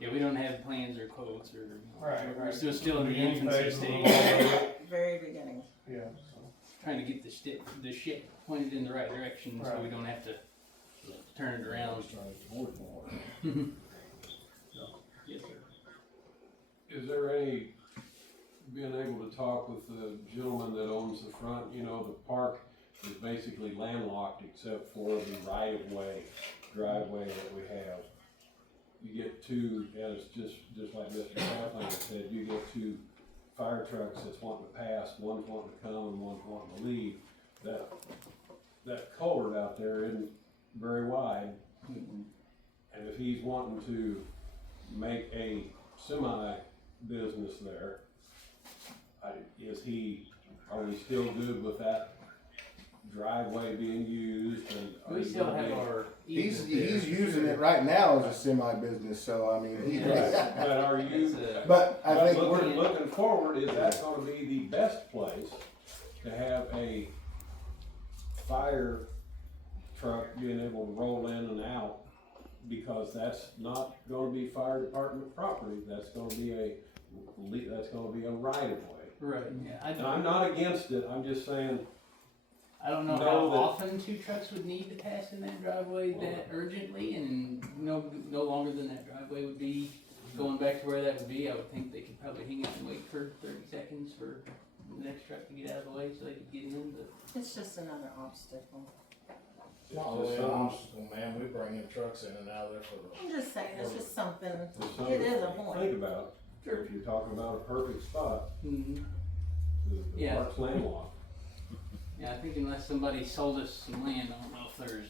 Yeah, we don't have plans or quotes or, Right, we're right. still in the Beginning infancy phase of the stage. law. Very beginning. Yeah. Trying to get the ship pointed in the right direction, so we don't have to turn it around. Yes, sir. Is there any, being able to talk with the gentleman that owns the front, the park, is basically landlocked except for the right-of-way driveway that we have. You get two, as just like Mr. Kathleen said, you get two fire trucks that's wanting to pass, one's wanting to come and one's wanting to leave. That culvert out there isn't very wide. And if he's wanting to make a semi-business there, are we still good with that driveway being used and? We still have our. He's using it right now as a semi-business, so I mean, he. But are you, But I think looking forward, is that gonna be the best place to have a fire truck being able to roll in and out? Because that's not gonna be fire department property, that's gonna be a right of way. Right, yeah. And I'm not against it, I'm just saying. I don't know how often two trucks would need to pass in that driveway that urgently, and no longer than that driveway would be going back to where that would be. I would think they could probably hang out and wait for 30 seconds for the next truck to get out of the way so they could get in, but. It's just another obstacle. Not really an obstacle, man, we bring in trucks in and out of there for the. I'm just saying, it's just something, It's something it is a to point. think about, if you're talking about a perfect spot, Mm-hmm. the Yeah. park's landlocked. Yeah, I think unless somebody sold us some land, I don't know if there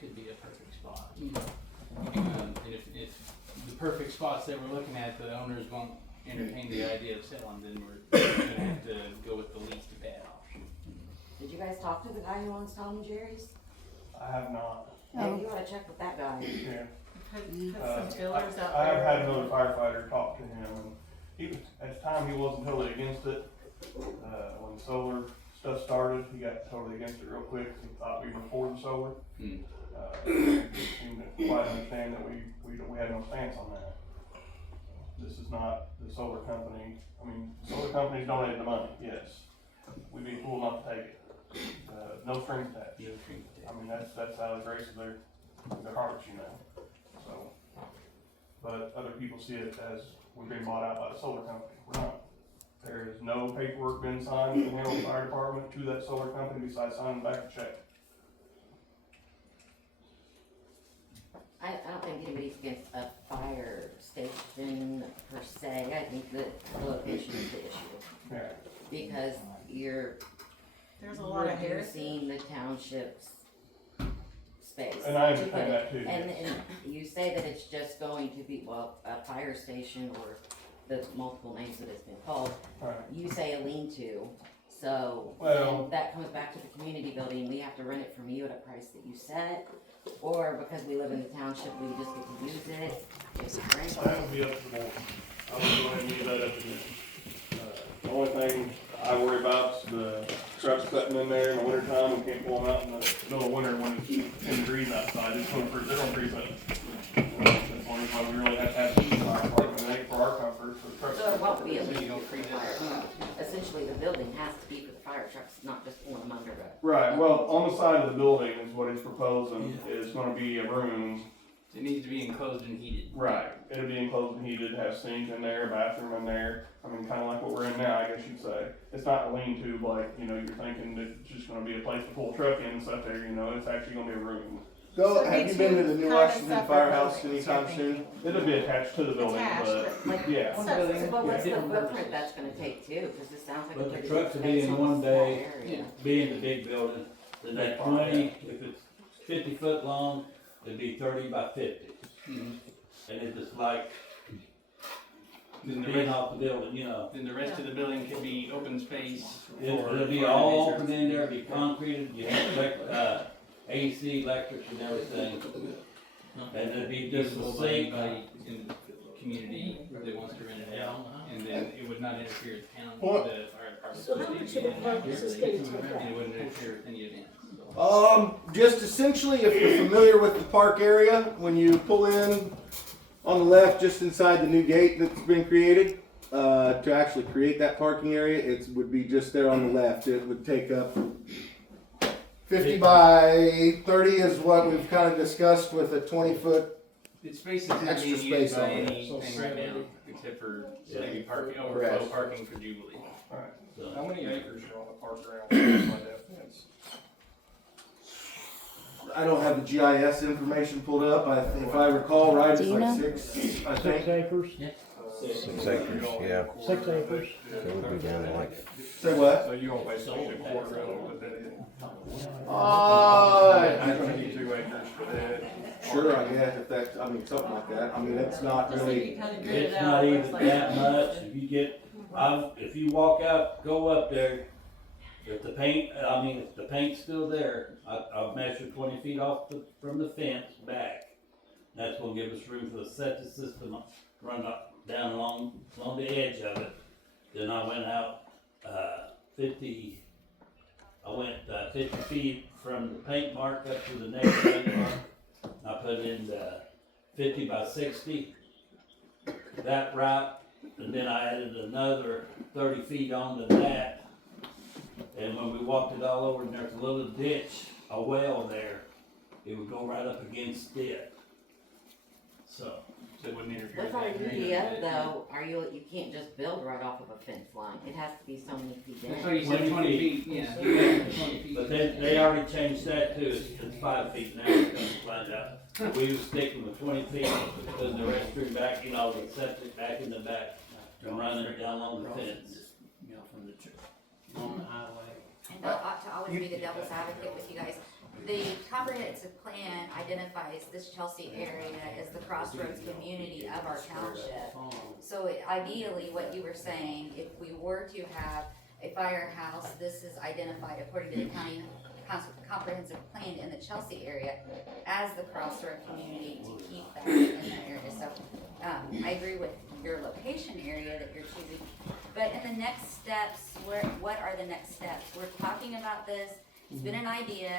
could be a perfect spot. And if the perfect spots that we're looking at, the owners won't entertain the idea of selling, then we're gonna have to go with the least bad option. Did you guys talk to the guy who owns Tom and Jerry's? I have not. Maybe you ought to check with that guy. Yeah. Put some fillers out I have there. had another firefighter talk to him, and at the time, he wasn't totally against it. When the solar stuff started, he got totally against it real quick, he thought we were for the solar. He seemed to quite understand that we had no stance on that. This is not the solar company, solar companies donated the money, yes. We'd be fool not to take it. No strings attached. No strings attached. That's out of the grace of their hearts, you know, so. But other people see it as we're being bought out by the solar company, we're not. There is no paperwork been signed from the Hamilton Fire Department to that solar company besides signing back a check. I don't think anybody's against a fire station per se, I think the location is the issue. Yeah. Because There's a lot of reducing the township's space. And I understand that too, And yes. you say that it's just going to be, a fire station or the multiple names that it's been called. Right. You say a lean-to, so Well- then that comes back to the community building, we have to rent it from you at a price that you set, or because we live in the township, we just get to use it. Is it great? That would be up to the board. I would go ahead and leave that up to them. The only thing I worry about is the trucks sitting in there in the winter time, we can't pull them out in the middle of winter when it's 10 degrees outside, they're gonna freeze up. That's the only why we really have to have the fire department, and for our comfort, for the trucks. So it won't be a lean-to for fire. Essentially, the building has to be for the fire trucks, not just pulling them under it. Right, well, on the side of the building is what he's proposing, is gonna be a room. It needs to be enclosed and heated. Right, it'll be enclosed and heated, have sink in there, bathroom in there, kinda like what we're in now, I guess you'd say. It's not a lean-to like, you're thinking that it's just gonna be a place to pull a truck in and stuff there, it's actually gonna be a room. Go, So have be you been to two the new kinda Washington separate Firehouse buildings, anytime you're soon? thinking. It'll be attached to the building, Attached, but, but like- yeah. So what's the footprint that's gonna take too, cause this sounds like a But the pretty trucks big will be space in on a one small day, area. be in the big building, then that 20, if it's 50 foot long, it'd be 30 by 50. And if it's like, Then the being rest, off the building, then the rest of the building could be open space. it'll be all open in there, be concreted, you have AC, electric and everything. And it'd be just a Usable by sink. anybody in the community that wants to rent it out, and then it would not interfere with town, What? the fire department. So how much of a park is this gonna take up? And it wouldn't interfere with any event. Just essentially, if you're familiar with the park area, when you pull in on the left, just inside the new gate that's been created, to actually create that parking area, it would be just there on the left. It would take up 50 by 30 is what we've kind of discussed with a 20-foot. It's basically not Extra being space used by on there. anything right now, except for maybe parking, Correct. overflow parking for Jubilee. Alright, So- how many acres are on the park grounds by that fence? I don't have the GIS information pulled up. If I recall right, it's Do you like know? 6, I think. acres? Yeah. 6 acres, yeah. 6 acres. So we'll be down to like, Say what? So you gonna basically get a quarter of it with that in? I You're gonna need 2 acres for that. Sure, I guess, if that's, I mean, something like that. I mean, it's not Just so you really, kinda get it It's out, not where even it's like- that much, if you get, if you walk out, go up there, if the paint's still there, I've measured 20 feet off from the fence back. That's gonna give us room for the septic system, run up, down along the edge of it. Then I went out, 50 feet from the paint mark up to the next paint mark. I put in 50 by 60, that right, and then I added another 30 feet onto that. And when we walked it all over, and there's a little ditch, a well there, it would go right up against it. So, So it wouldn't interfere With with our that. UDO though, you can't just build right off of a fence line, it has to be so many feet That's why in. you said 20 feet, yeah. 20 feet. but they already changed that too, it's 5 feet now, we're gonna find out. We was sticking with 20 feet, because the restroom back, the septic back in the back, and running it down along the fence. From the church, on the highway. And to always be the devil's advocate with you guys, the comprehensive plan identifies this Chelsea area as the crossroads community of our township. So ideally, what you were saying, if we were to have a firehouse, this is identified according to the county comprehensive plan in the Chelsea area as the crossroad community to keep that in that area. So, I agree with your location area that you're choosing. But in the next steps, what are the next steps? We're talking about this, it's been an idea,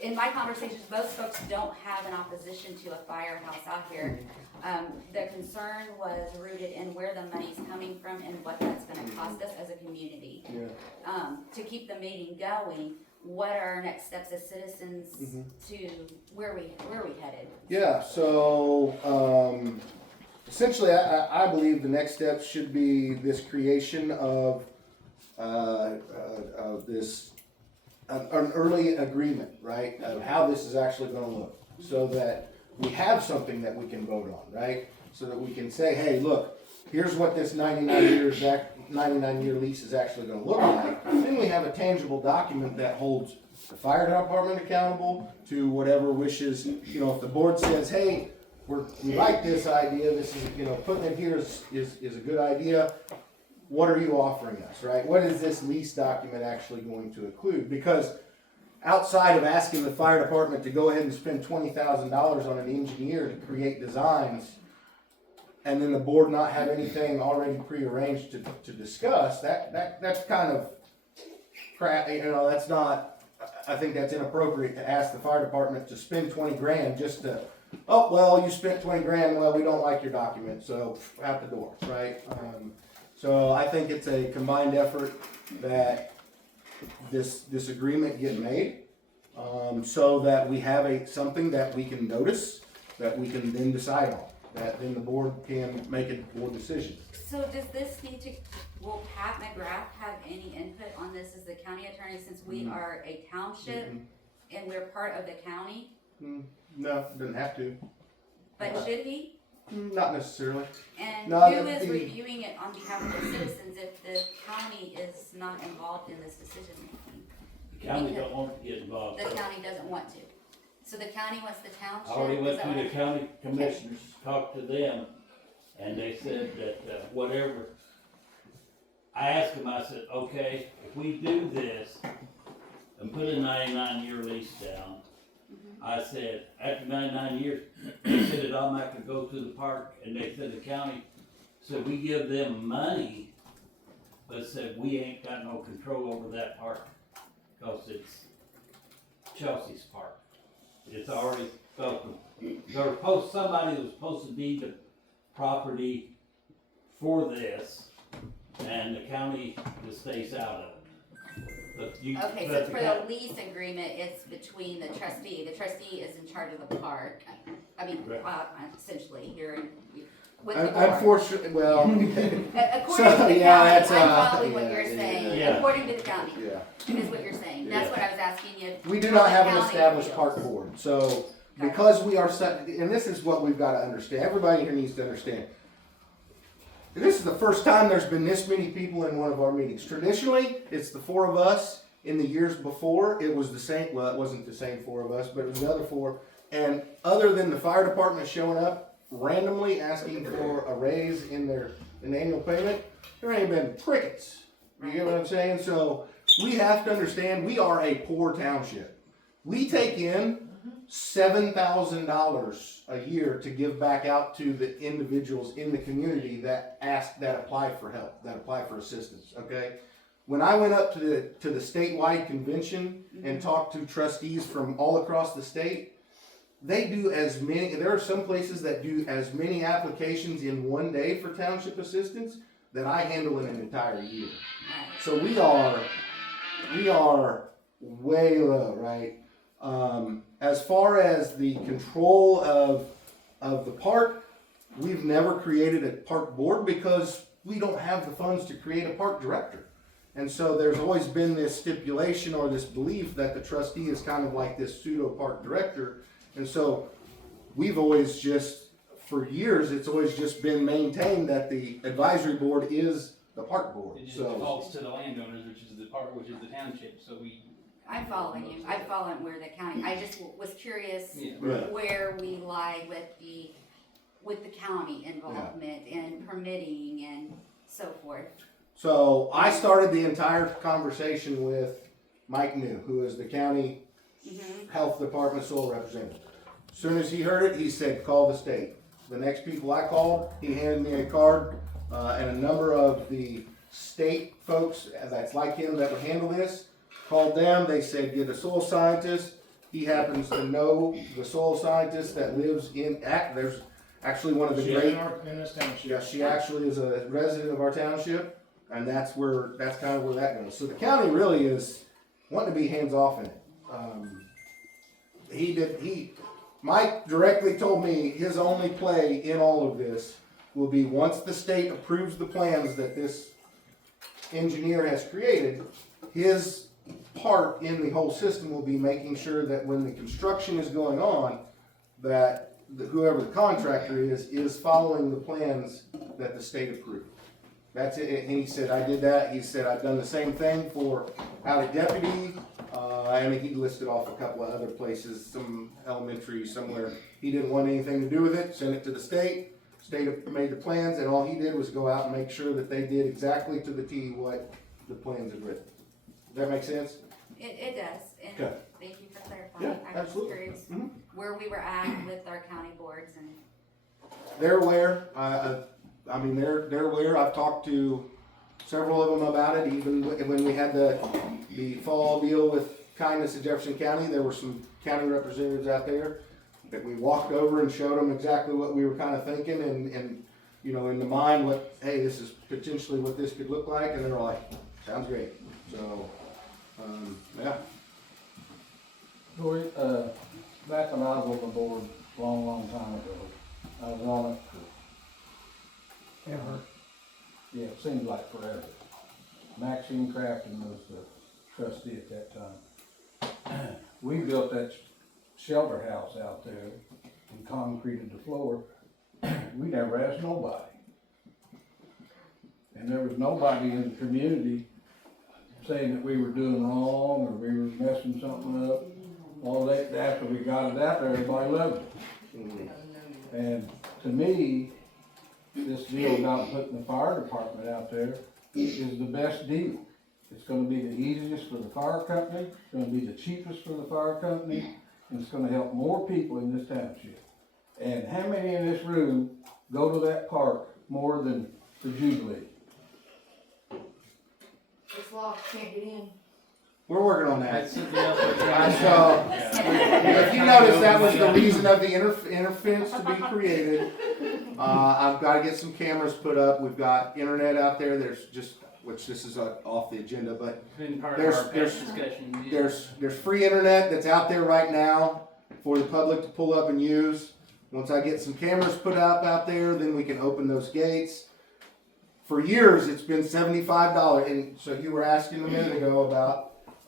in my conversations, most folks don't have an opposition to a firehouse out here. The concern was rooted in where the money's coming from and what that's gonna cost us as a community. To keep the meeting going, what are our next steps as citizens to where are we headed? yeah, so, essentially, I believe the next step should be this creation of this, an early agreement, right, of how this is actually gonna look, so that we have something that we can vote on, right? So that we can say, hey, look, here's what this 99-year lease is actually gonna look like. Then we have a tangible document that holds the fire department accountable to whatever wishes, if the board says, hey, we like this idea, this is, putting it here is a good idea. What are you offering us, right? What is this lease document actually going to include? Because outside of asking the fire department to go ahead and spend $20,000 on an engineer to create designs, and then the board not have anything already prearranged to discuss, that's kind of crap, that's not, I think that's inappropriate to ask the fire department to spend 20 grand just to, oh, well, you spent 20 grand, well, we don't like your document, so out the door, right? So I think it's a combined effort that this agreement get made, so that we have something that we can notice, that we can then decide on, that then the board can make a board decision. So does this will Pat McGrath have any input on this as the county attorney, since we are a township and we're part of the county? No, doesn't have to. But should he? Not necessarily. And No, who that'd is be- reviewing it on behalf of the citizens if the county is not involved in this decision making? the county don't want to get involved. The county doesn't want to. So the county wants the I township? already Is went that through what the county commissioners, talked to them, and they said that, whatever. I asked them, I said, okay, if we do this and put a 99-year lease down, I said, after 99 years, they said it automatically go to the park, and they said the county, said we give them money, but said we ain't got no control over that park, cause it's Chelsea's park. It's already, somebody was supposed to deed the property for this, and the county just stays out of it. But you, Okay, but so for the lease agreement, it's between the trustee is in charge of the park. I mean, Right. essentially, with the board. Unfortunately, well. According to the So, county, yeah, that's, I'm following what yeah, you're yeah, saying, yeah. according to the county, Yeah. is what you're saying, that's what I was asking you. We do how not the have an county established feels. park board, so because we are set, and this is what we've gotta understand, everybody here needs to understand. This is the first time there's been this many people in one of our meetings. Traditionally, it's the four of us. In the years before, it was the same, well, it wasn't the same four of us, but it was the other four. And other than the fire department showing up randomly asking for a raise in their annual payment, there ain't been crickets. You get what I'm saying? So we have to understand we are a poor township. We take in $7,000 a year to give back out to the individuals in the community that apply for help, that apply for assistance, okay? When I went up to the statewide convention and talked to trustees from all across the state, they do there are some places that do as many applications in one day for township assistance that I handle in an entire year. So we are way low, right? As far as the control of the park, we've never created a park board because we don't have the funds to create a park director. And so there's always been this stipulation or this belief that the trustee is kind of like this pseudo park director. And so we've always just, for years, it's always just been maintained that the advisory board is the park board. It just So defaults to the landowners, which is the part, which is the township, so we. I'm following you, I'm following where the county, I just was curious Yeah. Right. where we lie with the county involvement and permitting and so forth. So I started the entire conversation with Mike New, who is the county health department soil representative. As soon as he heard it, he said, call the state. The next people I called, he handed me a card, and a number of the state folks that's like him that would handle this, called them. They said, get a soil scientist. He happens to know the soil scientist that lives there's actually one of the She's great, in this township. yeah, she actually is a resident of our township. And that's kind of where that goes. So the county really is wanting to be hands off in it. Mike directly told me his only play in all of this will be once the state approves the plans that this engineer has created, his part in the whole system will be making sure that when the construction is going on, that whoever the contractor is following the plans that the state approved. That's it, and he said, I did that. He said, I've done the same thing for out of deputy, and he listed off a couple of other places, some elementary somewhere. He didn't want anything to do with it, sent it to the state. State made the plans, and all he did was go out and make sure that they did exactly to the T what the plans had written. Does that make sense? It does, and Okay. thank you for clarifying. Yeah, I was absolutely. curious Mhm. where we were at with our county boards and. They're aware. I mean, they're aware. I've talked to several of them about it. Even when we had the fall deal with Kindness in Jefferson County, there were some county representatives out there that we walked over and showed them exactly what we were kind of thinking and you know, in the mind, hey, this is potentially what this could look like, and they were like, sounds great. So, yeah. Joy, back when I was on the board a long time ago, I was on it for ever. Yeah, it seems like forever. Maxine Crafton was the trustee at that time. We built that shelter house out there and concreted the floor. We never asked nobody. And there was nobody in the community saying that we were doing wrong or we were messing something up. Well, after we got it out there, everybody loved it. And to me, this deal about putting the fire department out there is the best deal. It's gonna be the easiest for the fire company, it's gonna be the cheapest for the fire company, and it's gonna help more people in this township. And how many in this room go to that park more than the Jubilee? It's locked, can't get in. We're working on that. That's something else we're trying And to so, if you notice, that was the reason of the interference to be created. I've got to get some cameras put up. We've got internet out there. There's just, which this is off the agenda, but Been part of our past discussion. there's free internet that's out there right now for the public to pull up and use. Once I get some cameras put out there, then we can open those gates. For years, it's been $75, and so you were asking a minute ago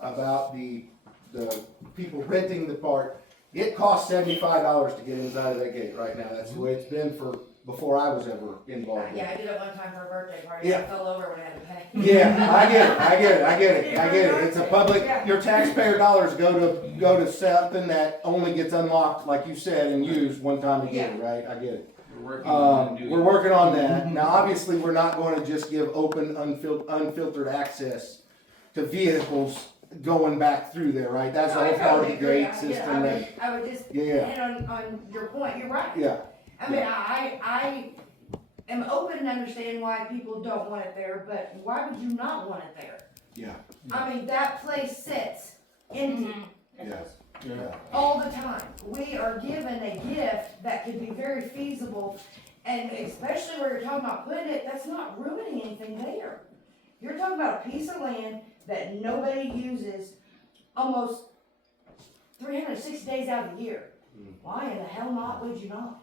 about the people renting the park. It costs $75 to get inside of that gate right now. That's the way it's been for before I was ever involved. Yeah, I did it one time for a birthday party. Yeah. I fell over when I had to pay. Yeah, I get it. It's a public, your taxpayer dollars go to something that only gets unlocked, like you said, and used one time a year, right? I get it. We're working on that. Now, obviously, we're not going to just give open, unfiltered access to vehicles going back through there, right? That's No, all I part of totally the agree. gate system. I would just Yeah. hit on your point. You're right. Yeah. I mean, I am open and understand why people don't want it there, but why would you not want it there? Yeah. I mean, that place sits empty Yeah. all the time. We are given a gift that could be very feasible, and especially where you're talking about putting it, that's not ruining anything there. You're talking about a piece of land that nobody uses almost 360 days out of the year. Why in the hell not would you not?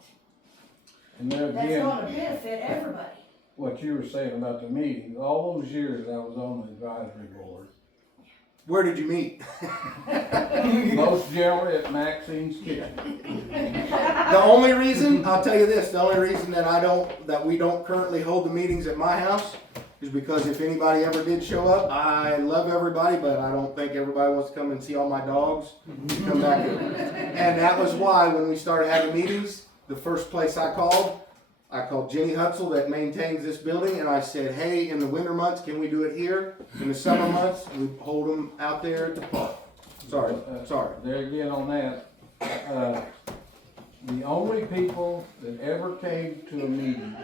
And there That's again, gonna benefit everybody. what you were saying about the meetings, all those years I was on the advisory board, Where did you meet? most generally at Maxine's Kitchen. The only reason, I'll tell you this, the only reason that we don't currently hold the meetings at my house is because if anybody ever did show up, I love everybody, but I don't think everybody wants to come and see all my dogs come back in. And that was why when we started having meetings, the first place I called Jenny Hutzel that maintains this building, and I said, hey, in the winter months, can we do it here? In the summer months, we hold them out there at the park. Sorry. There again on that, the only people that ever came to a meeting,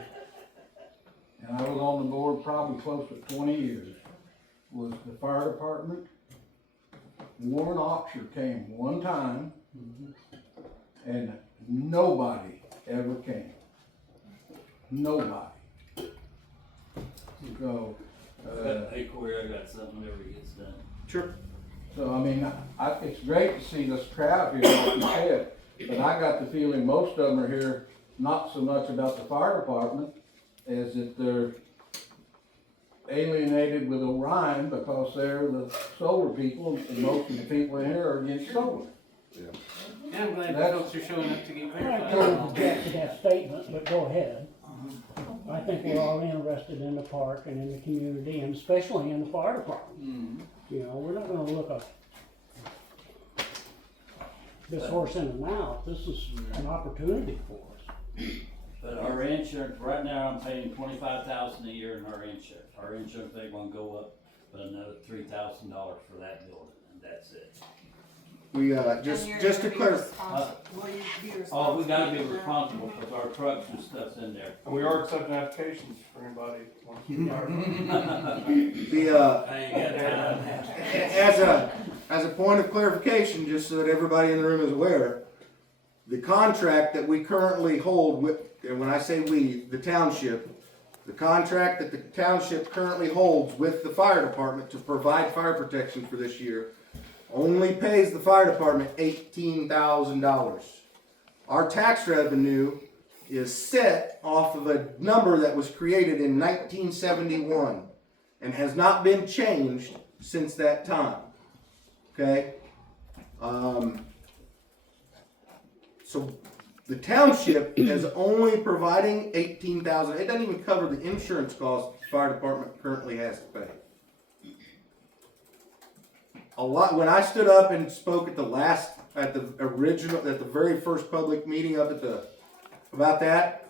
and I was on the board probably close to 20 years, was the fire department. Warren Oxer came one time, and nobody ever came. Nobody. So, Hey Corey, I got something whenever it gets done. Sure. So, I mean, it's great to see this crowd here, like you said, but I got the feeling most of them are here not so much about the fire department as that they're alienated with Orion because they're the solar people, and most of the people in here are against solar. Yeah, I'm glad folks are showing up to get I clarified. don't object to that statement, but go ahead. I think we're all interested in the park and in the community, and especially in the fire department. You know, we're not gonna look this horse in the mouth. This is an opportunity for us. But our insurance, right now, I'm paying $25,000 a year in our insurance. Our insurance ain't gonna go up but another $3,000 for that building, and that's it. We, just to clarify. Oh, we gotta be responsible because our trucks and stuff's in there. And we are accepting applications for anybody who wants to hire. I ain't got time. As a point of clarification, just so that everybody in the room is aware, the contract that we currently hold with, and when I say we, the township, the contract that the township currently holds with the fire department to provide fire protection for this year only pays the fire department $18,000. Our tax revenue is set off of a number that was created in 1971 and has not been changed since that time. Okay? So the township is only providing $18,000. It doesn't even cover the insurance costs the fire department currently has to pay. When I stood up and spoke at the very first public meeting about that,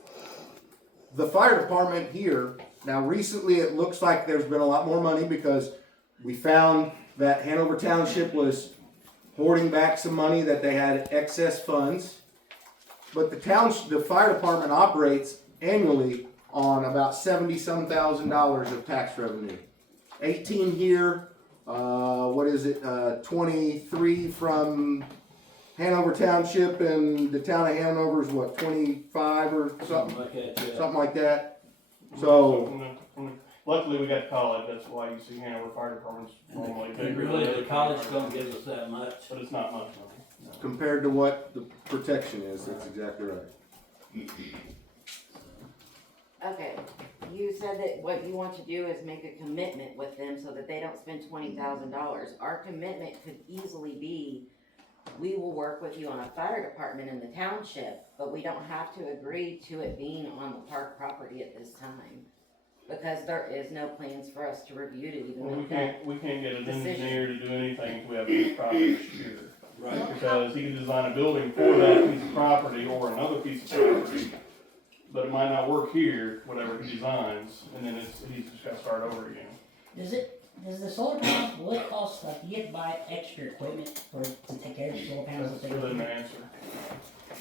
the fire department here, now recently it looks like there's been a lot more money because we found that Hanover Township was hoarding back some money that they had excess funds. But the fire department operates annually on about $70-some thousand of tax revenue. 18 here. 23 from Hanover Township, and the town of Hanover is what, 25 or something? Something like that. So, luckily we got college, that's why you see Hanover Fire Departments normally. And really, the college don't give us that much. But it's not much money. No. compared to what the protection is, that's exactly right. Okay, you said that what you want to do is make a commitment with them so that they don't spend $20,000. Our commitment could easily be, we will work with you on a fire department in the township, but we don't have to agree to it being on the park property at this time. Because there is no plans for us to review to even Well, make that we can't get an decision. engineer to do anything until we have this property secured. Right. Because he can design a building for that piece of property or another piece of property, but it might not work here, whatever he designs, and then he's just gotta start over again. Does the solar panels, will it cost, like, you have to buy extra equipment to take care of the solar panels? That's if they really go an through? answer.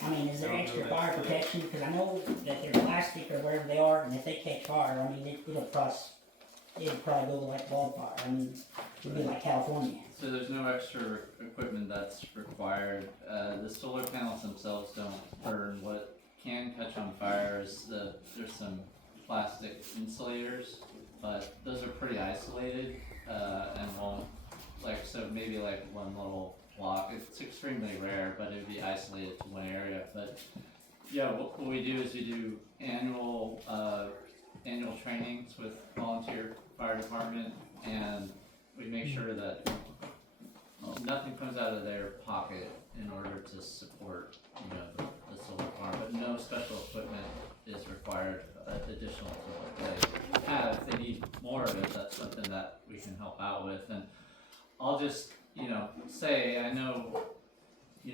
I mean, is there extra fire protection? Because I know that they're plastic or whatever they are, and if they catch fire, I mean, it'll probably go like wildfire. I mean, it'd be like California. So there's no extra equipment that's required. The solar panels themselves don't burn. What can catch on fire is there's some plastic insulators, but those are pretty isolated and won't, like, so maybe like one little block. It's extremely rare, but it would be isolated to one area. But yeah, what we do is we do annual trainings with volunteer fire department, and we make sure that nothing comes out of their pocket in order to support, the solar farm. But no special equipment is required additional to what they have. If they need more of it, that's something that we can help out with. And I'll just, say, I know, I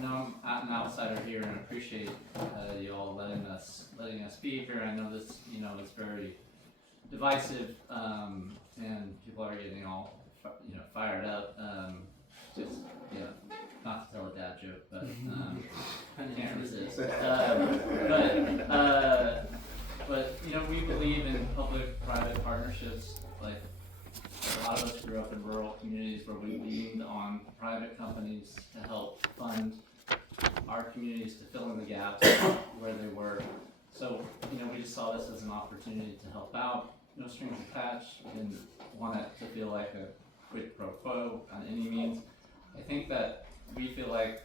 know I'm an outsider here and appreciate y'all letting us be here. I know this, is very divisive, and people are getting all, fired up. Just, not to tell a dad joke, but I can't resist. But we believe in public-private partnerships. Like, a lot of us grew up in rural communities where we leaned on private companies to help fund our communities to fill in the gaps where they were. So, we just saw this as an opportunity to help out. No strings attached. We didn't want it to feel like a quid pro quo on any means. I think that we feel like,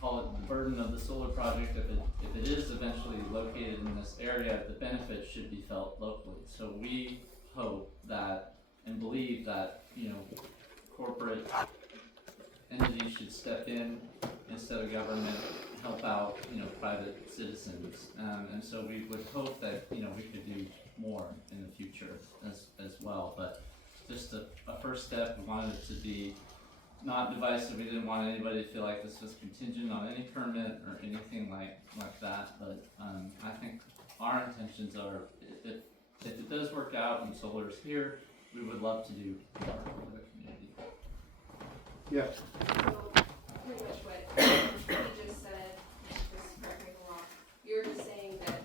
call it the burden of the solar project, if it is eventually located in this area, the benefits should be felt locally. So we hope that and believe that, corporate entities should step in instead of government, help out, private citizens. And so we would hope that, we could do more in the future as well. But just a first step, we wanted it to be not divisive. We didn't want anybody to feel like this was contingent on any permit or anything like that. But I think our intentions are, if it does work out and solar's here, we would love to do more for the community. Yeah. So, pretty much what he just said, just correct me if I'm wrong, you're just saying that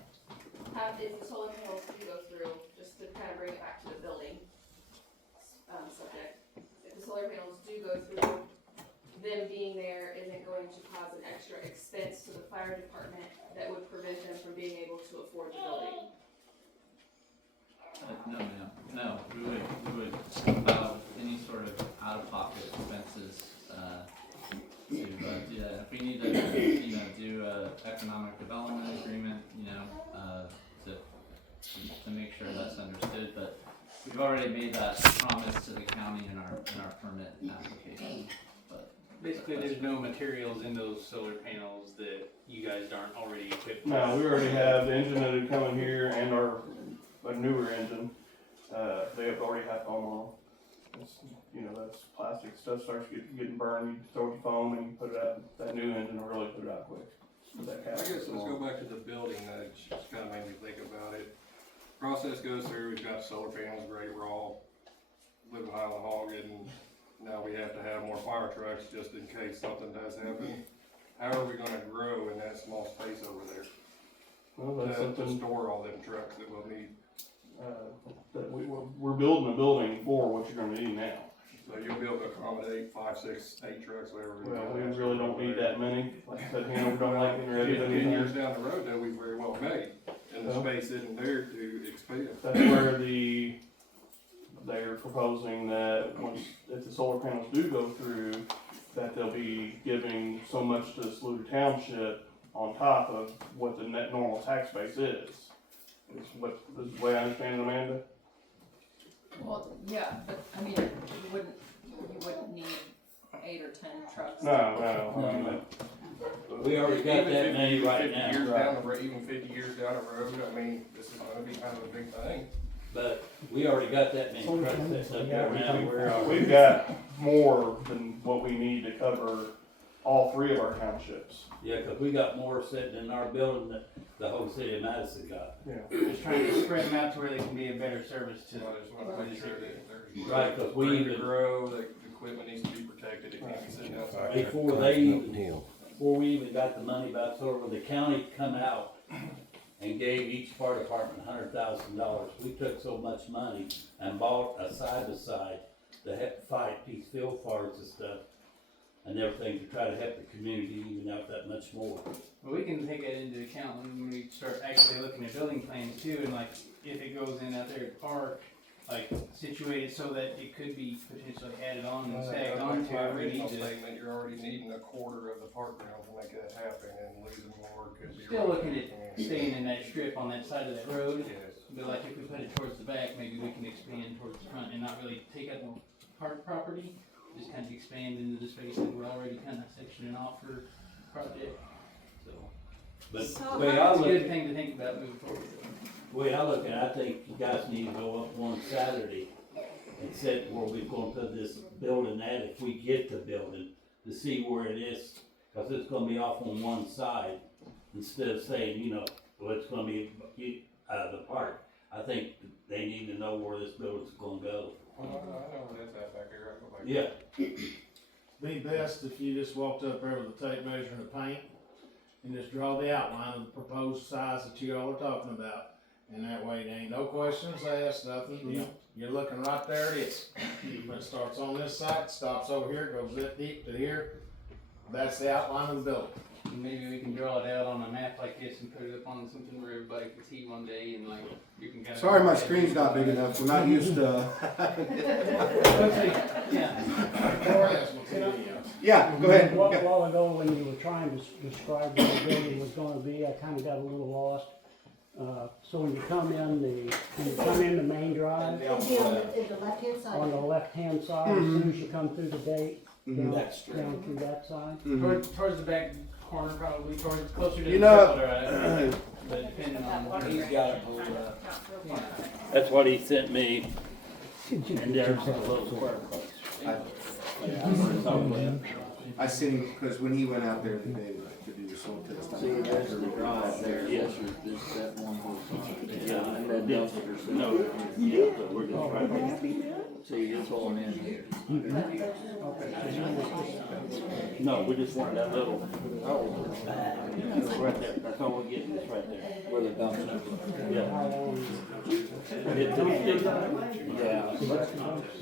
if the solar panels do go through, just to kind of bring it back to the building subject, if the solar panels do go through, them being there isn't going to cause an extra expense to the fire department that would prevent them from being able to afford the building. No. We would allow any sort of out-of-pocket expenses to do that. If we need to, do a economic development agreement, to make sure that's understood. But we've already made that promise to the county in our permit application. But basically, there's no materials in those solar panels that you guys aren't already equipped with. No, we already have the engine that would come in here and a newer engine. They have already have foam on. It's, that's plastic stuff starts getting burned. You throw it in foam and you put it out. That new engine will really put it out quick. I guess let's go back to the building. That just kind of made me think about it. Process goes through. We've got solar panels, great, we're all living high on the hog, and now we have to have more fire trucks just in case something does happen. How are we going to grow in that small space over there? Well, that's to store all them trucks that we'll need. That we're building a building for what you're going to need now. So you'll be able to accommodate 5, 6, 8 trucks, whatever. Well, we really don't need that many. Like I said, we don't like getting ready to 10 years down the road, that we very well may, and the space isn't there to expand. That's where they're proposing that if the solar panels do go through, that they'll be giving so much to Saluda Township on top of what the net normal tax base is. Is what, is the way I understand it, Amanda? Well, yeah, but I mean, you wouldn't need 8 or 10 trucks. No. We already got that many right now. Even 50 years down the road, I mean, this is gonna be kind of a big thing. But we already got that many trucks that's up there now. We've got more than what we need to cover all 3 of our townships. Yeah, 'cause we got more sitting in our building than the whole city of Madison got. Yeah. Just trying to spread them out to where they can be a better service to. Right, 'cause we Room to even grow, the equipment needs to be protected, it can't be sitting outside. before we even got the money back, so when the county come out and gave each fire department $100,000, we took so much money and bought a side-by-side to help fight these field fires and stuff and everything to try to help the community even out that much more. Well, we can take that into account when we start actually looking at building plans too, and like, if it goes in out there at the park, like, situated so that it could be potentially added on and tagged on to it, we need to. Statement, you're already needing a quarter of the park ground to make that happen, and losing more could be. Still looking at staying in that strip on that side of that road. Yes. But like, if we put it towards the back, maybe we can expand towards the front and not really take up the park property, just kind of expand into the space that we're already kind of sectioning off for project, so. But So the way It's I a look good thing to think about moving forward. The way I look at it, I think you guys need to go up one Saturday and set where we're gonna put this building at, if we get the building, to see where it is, cause it's gonna be off on one side, instead of saying, you know, well, it's gonna be the park. I think they need to know where this building's gonna go. Well, I know where that's at back here, I go back. Yeah. Be best if you just walked up there with a tape measure and a paint and just draw the outline of the proposed size that you all are talking about. And that way, there ain't no questions asked, nothing, you're looking right there, it is. When it starts on this side, stops over here, goes that deep to here, that's the outline of the building. Maybe we can draw it out on a map like this and put it up on something where everybody can see one day and like, you can kind of. Sorry, my screen's not big enough, we're not used to. Yeah, go ahead. A while ago, when you were trying to describe where the building was gonna be, I kinda got a little lost. So when you come in the main drive, It'll be on the left-hand side. on the left-hand side, as soon as you come through the gate, down through that side. Towards the back corner, probably, closer to the You know, circle, right? But depending on. He's got it pulled up. That's what he sent me, and there's a little square place. I seen him, because when he went out there today to do the soil test. See, there's the drive there. Yes, just that one whole. Yeah, and that dumpster. No, yeah, but we're just right there. See, it's all in here. No, we just want that little. Right there, that's all we're getting, is right there. Where the dumpster. Yeah.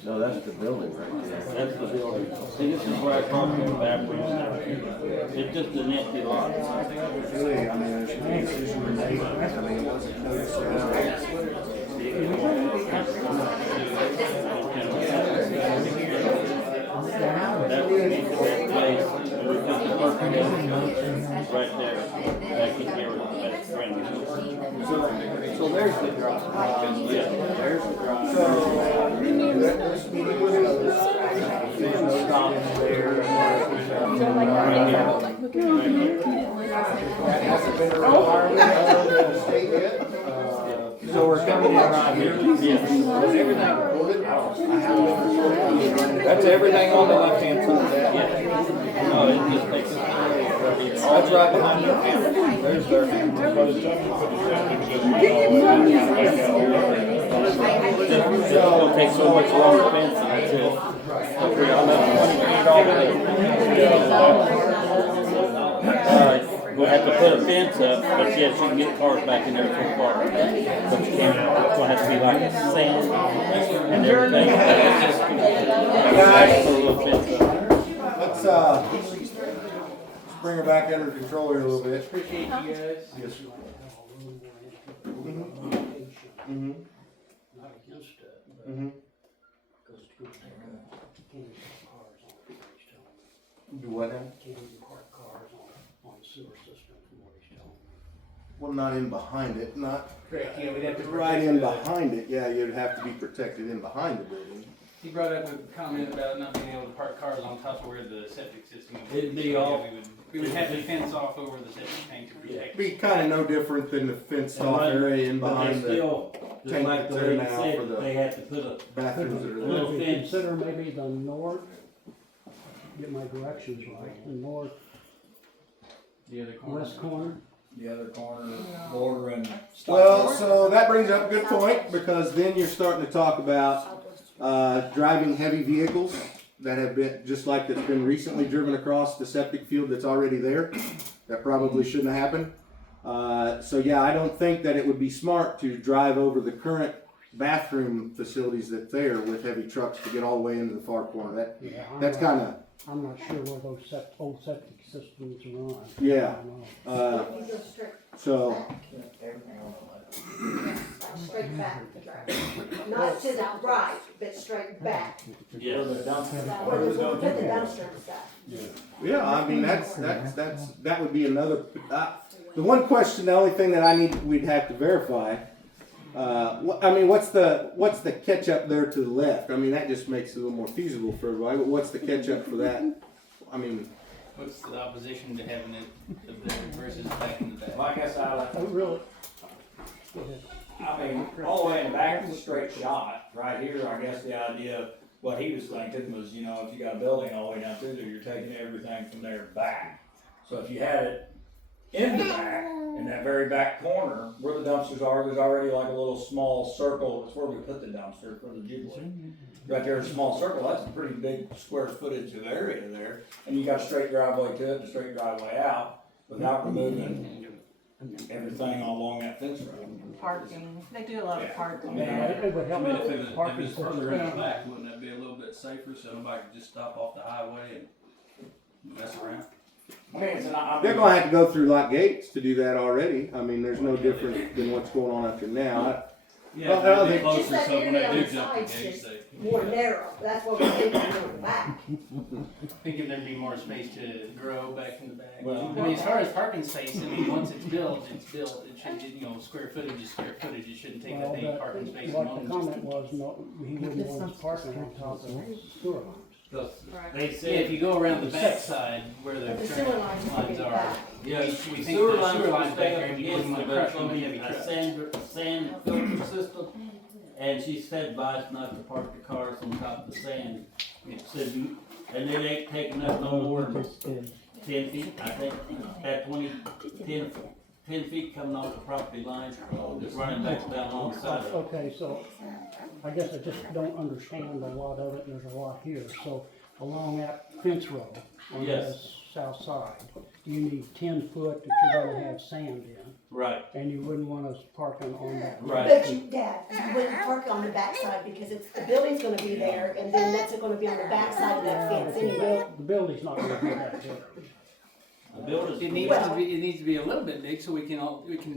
No, that's the building right there. That's the building. See, this is where I parked in the bathrooms. It's just an empty lot. Really, I mean, there's a decision to make, I mean, it wasn't noticed. That would be the best place, and we've got the parking lot right there, back in here, that's friendly. So there's the drive. Yeah, there's the drive. So, this meeting was noticed. There's no stops there. That hasn't been a requirement of the state yet. So we're coming in right here. Yes. That's everything on the left-hand side. Yeah. No, it just takes. That's right behind your camera. There's their It's gonna take so much longer fencing, that's it. We'll have to put a fence up, but yes, you can get cars back in there so far. But you can't, it's gonna have to be like a sand and everything. Guys, put a little fence up. Let's bring her back under control here a little bit. Appreciate you guys. Yes, sir. Not against it, but. Mm-hmm. Because it's good to take cars off the bridge, tell them. Do what now? Can't even park cars on the sewer system from what he's telling me. Well, not in behind it, not Correct, yeah, we'd have to right protect in the- behind it, yeah, you'd have to be protected in behind the building. He brought up a comment about not being able to park cars on top of where the septic system is. It'd be So, yeah, all- we would have to fence off over the septic tank to protect. It'd be kinda no different than the fenced off area in But they behind the still, just tank like the that's there lady now for said, the they have to put a bathrooms that are Could there. little we fence. consider maybe the north, get my directions right, the north The other corner. west corner? The other corner, bordering. Well, so that brings up a good point, because then you're starting to talk about, driving heavy vehicles that have been, just like that's been recently driven across the septic field that's already there. That probably shouldn't have happened. So yeah, I don't think that it would be smart to drive over the current bathroom facilities that's there with heavy trucks to get all the way into the far corner. Yeah, That's kinda, I'm not sure where those old septic systems run. yeah. I don't know. You go straight, So, straight back, not to the right, but straight back, Yes. where there's where we put the dumpster and stuff. yeah, I mean, that would be another, the one question, the only thing that we'd have to verify, what's the catch up there to the left? I mean, that just makes it a little more feasible for everybody, but what's the catch up for that? I mean, What's the opposition to having it up there versus back in the back? Like I said, Oh, really? Go ahead. I mean, all the way in the back is a straight shot. Right here, I guess the idea, what he was thinking was, you know, if you got a building all the way down through there, you're taking everything from there back. So if you had it in the back, in that very back corner, where the dumpsters are, there's already like a little small circle. It's where we put the dumpster for the Jubilee. Right there, a small circle, that's a pretty big square footage of area there. And you got a straight driveway to it and a straight driveway out without removing everything along that fence road. Parking, they do a lot of Yeah. parking. Yeah, it would I help. mean, if it was Parking further in the for- back, wouldn't that be a little bit safer so nobody could just stop off the highway and mess around? I mean, it's not, they're gonna have to go through lock gates to do that already. I mean, there's no different than what's going on out there now. Yeah, Well, but I it'd be think- Just closer, that so when area they on do the jump the sides gates, is they. more narrow, that's what we're thinking on the back. Thinking there'd be more space to grow back in the back. Well- I mean, as far as parking space, I mean, once it's built, it should, you know, square footage is square footage, it shouldn't take Well, up any parking space. what alone. the comment was, no, he wouldn't want his parking on top of the sewer lines. They Yeah, said, if you go around the backside where the But the current sewer lines will lines be are, back. yeah, we think sewer the lines sewer will lines stay back up there, you against wouldn't it, wanna but it's crush gonna them be with heavy a trucks. sand filter system. And she said advised not to park the cars on top of the sand. It said, and it ain't taking up no more than 10 feet, I think, at 10 feet coming off the property line, just running back down alongside of it. Okay, so I guess I just don't understand a lot of it, and there's a lot here. So along that fence row on the Yes. south side, you need 10 foot that you're gonna have sand in, Right, and you wouldn't want us parking on that. right. But you, Dad, you wouldn't park on the backside because it's, the building's gonna be there, and then that's gonna be on the backside of that fence anyway. The building's not gonna be that big. The building's. It needs to be a little bit big so we can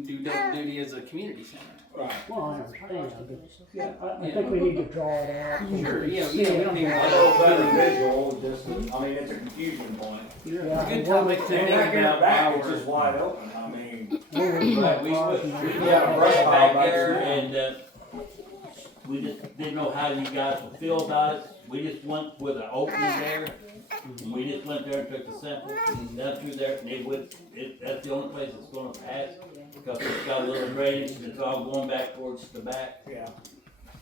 do double duty as a community center. right. Well, I understand, but yeah, I think we need to draw it out. Sure, yeah, See we it. don't need A little better visual, just, I mean, it's a confusion point. Yeah, Good topic to And think back in the about back, it's our. just wide open, I mean, Right, we Yeah, right back back there, there. and, we just didn't know how you guys would feel about it. We just went with an opening there, and we just went there and took the sample, and down through there, and that's the only place it's gonna pass, because it's got a little drainage, and it's all going back towards the back. yeah.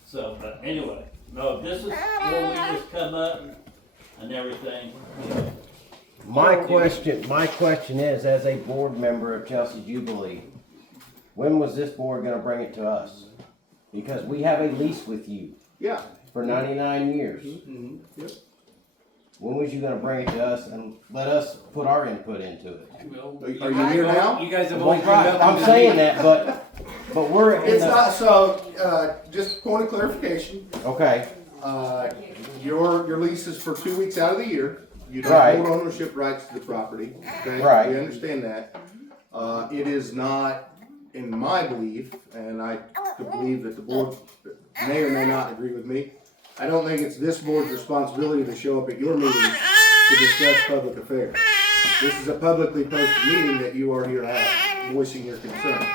So, but anyway, no, this is where we just come up and everything. My question is, as a board member of Chelsea Jubilee, when was this board gonna bring it to us? Because we have a lease with you Yeah. for 99 years. Yep. When was you gonna bring it to us and let us put our input into it? Are you here now? You guys have Well, always been right, welcome I'm to saying meet. that, but we're in It's the, not, so, just point of clarification, okay, your lease is for 2 weeks out of the year. You don't Right. hold ownership rights to the property, okay? Right. We understand that. It is not, in my belief, and I could believe that the board may or may not agree with me, I don't think it's this board's responsibility to show up at your meetings to discuss public affairs. This is a publicly posted meeting that you are here at, voicing your concern.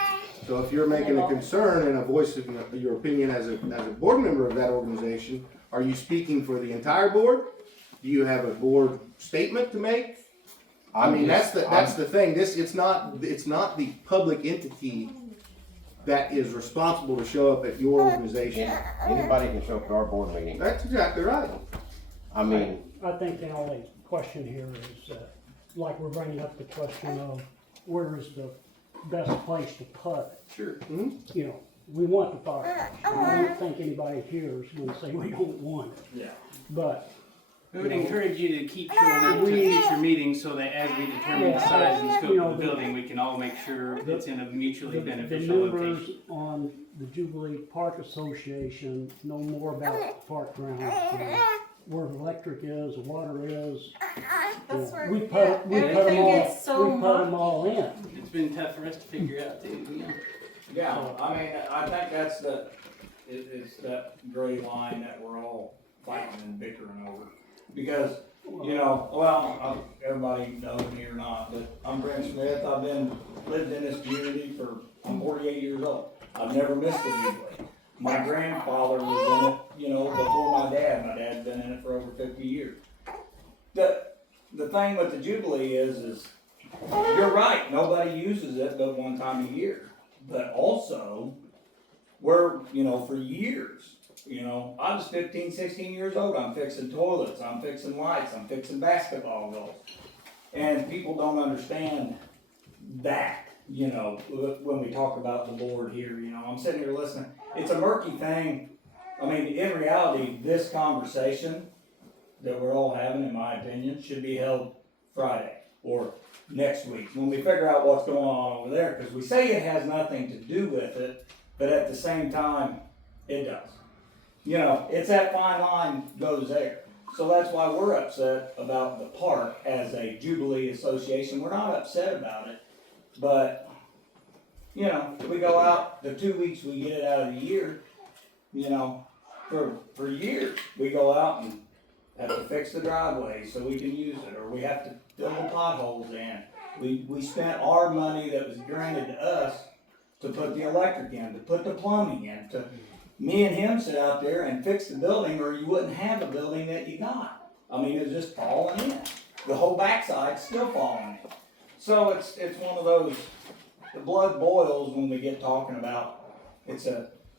So if you're making a concern and a voice of your opinion as a board member of that organization, are you speaking for the entire board? Do you have a board statement to make? I mean, that's the thing. It's not the public entity that is responsible to show up at your organization. Anybody can show up at our board meeting. That's exactly right. I mean, I think the only question here is, like we're bringing up the question of where is the best place to put it. Sure. You know, we want the fire. I don't think anybody here is gonna say we don't want it. Yeah. But. We would encourage you to keep showing up to future meetings so that as we determine the size and scope of the building, we can all make sure it's in a mutually beneficial The members location. on the Jubilee Park Association know more about park grounds, where the electric is, the water is. That's where, We put everything gets so them all in. It's been tough for us to figure out too, you know. Yeah, I mean, I think that's it's that gray line that we're all fighting and bickering over. Because, you know, well, everybody knows me or not, but I'm Brent Smith. I've lived in this community I'm 48 years old. I've never missed a Jubilee. My grandfather was in it, you know, before my dad. My dad's been in it for over 50 years. The thing with the Jubilee is you're right, nobody uses it but one time a year. But also, you know, for years, you know, I was 15, 16 years old. I'm fixing toilets, I'm fixing lights, I'm fixing basketball goals. And people don't understand that, you know, when we talk about the board here, you know, I'm sitting here listening. It's a murky thing. I mean, in reality, this conversation that we're all having, in my opinion, should be held Friday or next week when we figure out what's going on over there. Because we say it has nothing to do with it, but at the same time, it does. You know, it's that fine line goes there. So that's why we're upset about the park as a Jubilee Association. We're not upset about it, but, you know, we go out the 2 weeks we get it out of the year, you know, for years, we go out and have to fix the driveway so we can use it, or we have to fill the potholes in. We spent our money that was granted to us to put the electric in, to put the plumbing in, to me and him sit out there and fix the building, or you wouldn't have the building that you got. I mean, it's just falling in. The whole backside's still falling in. So it's one of those, the blood boils when we get talking about, it's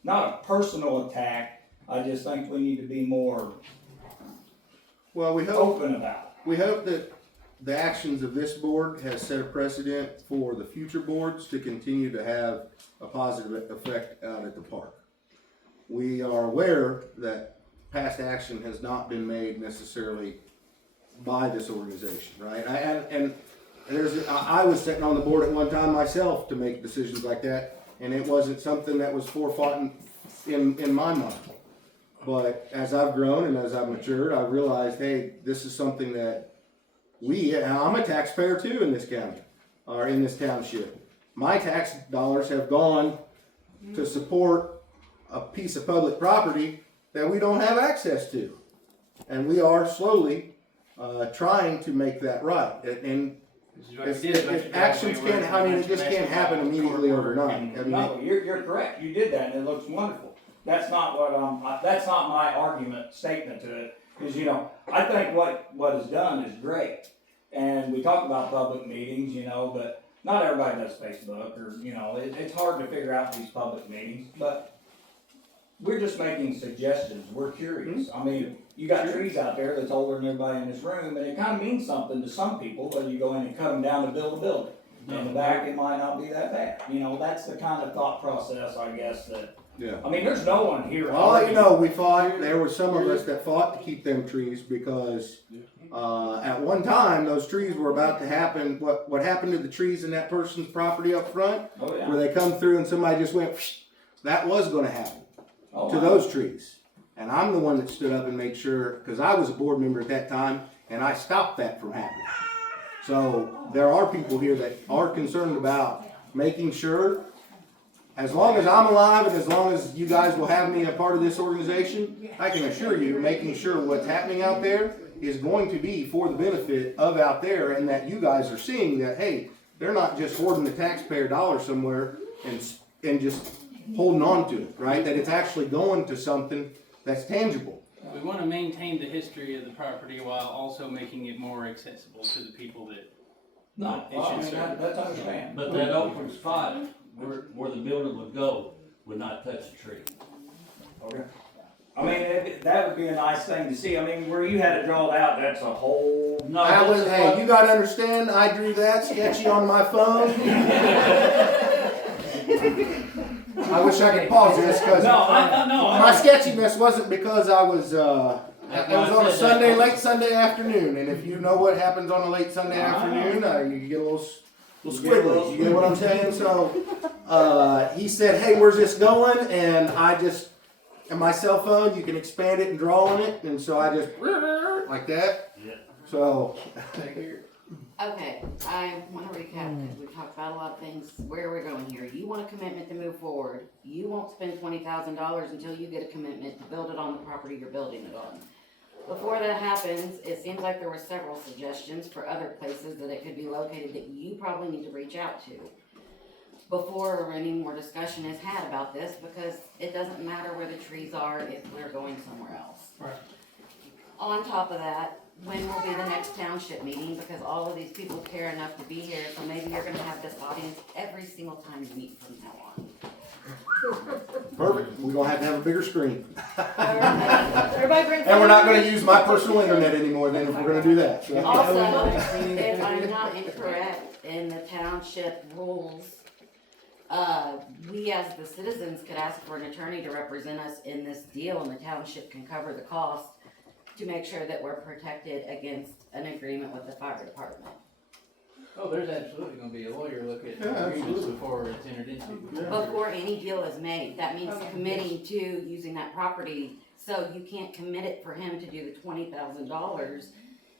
not a personal attack. I just think we need to be more open about it. We hope that the actions of this board has set a precedent for the future boards to continue to have a positive effect out at the park. We are aware that past action has not been made necessarily by this organization, right? I was sitting on the board at one time myself to make decisions like that, and it wasn't something that was forethought in my mind. But as I've grown and as I've matured, I realized, hey, this is something that I'm a taxpayer too in this county, or in this township. My tax dollars have gone to support a piece of public property that we don't have access to. And we are slowly trying to make that right. And actions can't, I mean, it just can't happen immediately overnight. I mean, No, you're correct. You did that and it looks wonderful. That's not that's not my statement to it. Because, you know, I think what is done is great. And we talk about public meetings, you know, but not everybody does Facebook, or, you know, it's hard to figure out these public meetings. But we're just making suggestions. We're curious. I mean, you got trees out there that's older than everybody in this room, and it kind of means something to some people whether you go in and cut them down to build a building. In the back, it might not be that bad. You know, that's the kind of thought process, I guess, that. Yeah. I mean, there's no one here. I'll let you know, we fought, there were some of us that fought to keep them trees because at one time, those trees were about to happen. What happened to the trees in that person's property up front? Oh, yeah. Where they come through and somebody just went, that was going to happen to wow. those trees. And I'm the one that stood up and made sure, because I was a board member at that time, and I stopped that from happening. So there are people here that are concerned about making sure, as long as I'm alive and as long as you guys will have me a part of this organization, I can assure you, making sure what's happening out there is going to be for the benefit of out there, and that you guys are seeing that, hey, they're not just hoarding the taxpayer dollar somewhere and just holding on to it, right? That it's actually going to something that's tangible. We want to maintain the history of the property while also making it more accessible to the people that. No, it well, I should mean, serve. that's understandable. But that open spot where the building would go would not touch a tree. Okay. I mean, that would be a nice thing to see. I mean, where you had it drawn out, that's a whole. No, Hey, you gotta understand, I drew that sketchy on my phone. I wish I could pause this, cause my sketchiness wasn't because I was, it was on a Sunday, late Sunday afternoon, and if you know what happens on a late Sunday afternoon, you get a little squiggly, you get what I'm saying? So, he said, hey, where's this going? And and my cell phone, you can expand it and draw on it, and so I just, like that. Yeah. So. Okay, I wanna recap, because we've talked about a lot of things. Where are we going here? You want a commitment to move forward. You won't spend $20,000 until you get a commitment to build it on the property you're building it on. Before that happens, it seems like there were several suggestions for other places that it could be located that you probably need to reach out to before any more discussion is had about this, because it doesn't matter where the trees are if we're going somewhere else. Right. On top of that, when will be the next township meeting? Because all of these people care enough to be here, so maybe you're gonna have this audience every single time you meet from now on. Perfect, we're gonna have a bigger screen. Everybody bring. And we're not gonna use my personal internet anymore then if we're gonna do that. So. Also, if I'm not incorrect, in the township rules, we as the citizens could ask for an attorney to represent us in this deal, and the township can cover the cost to make sure that we're protected against an agreement with the fire department. Oh, there's absolutely gonna be a lawyer look at Yeah, agreements absolutely. before it's entered into. Before any deal is made, that means committing to using that property, so you can't commit it for him to do the $20,000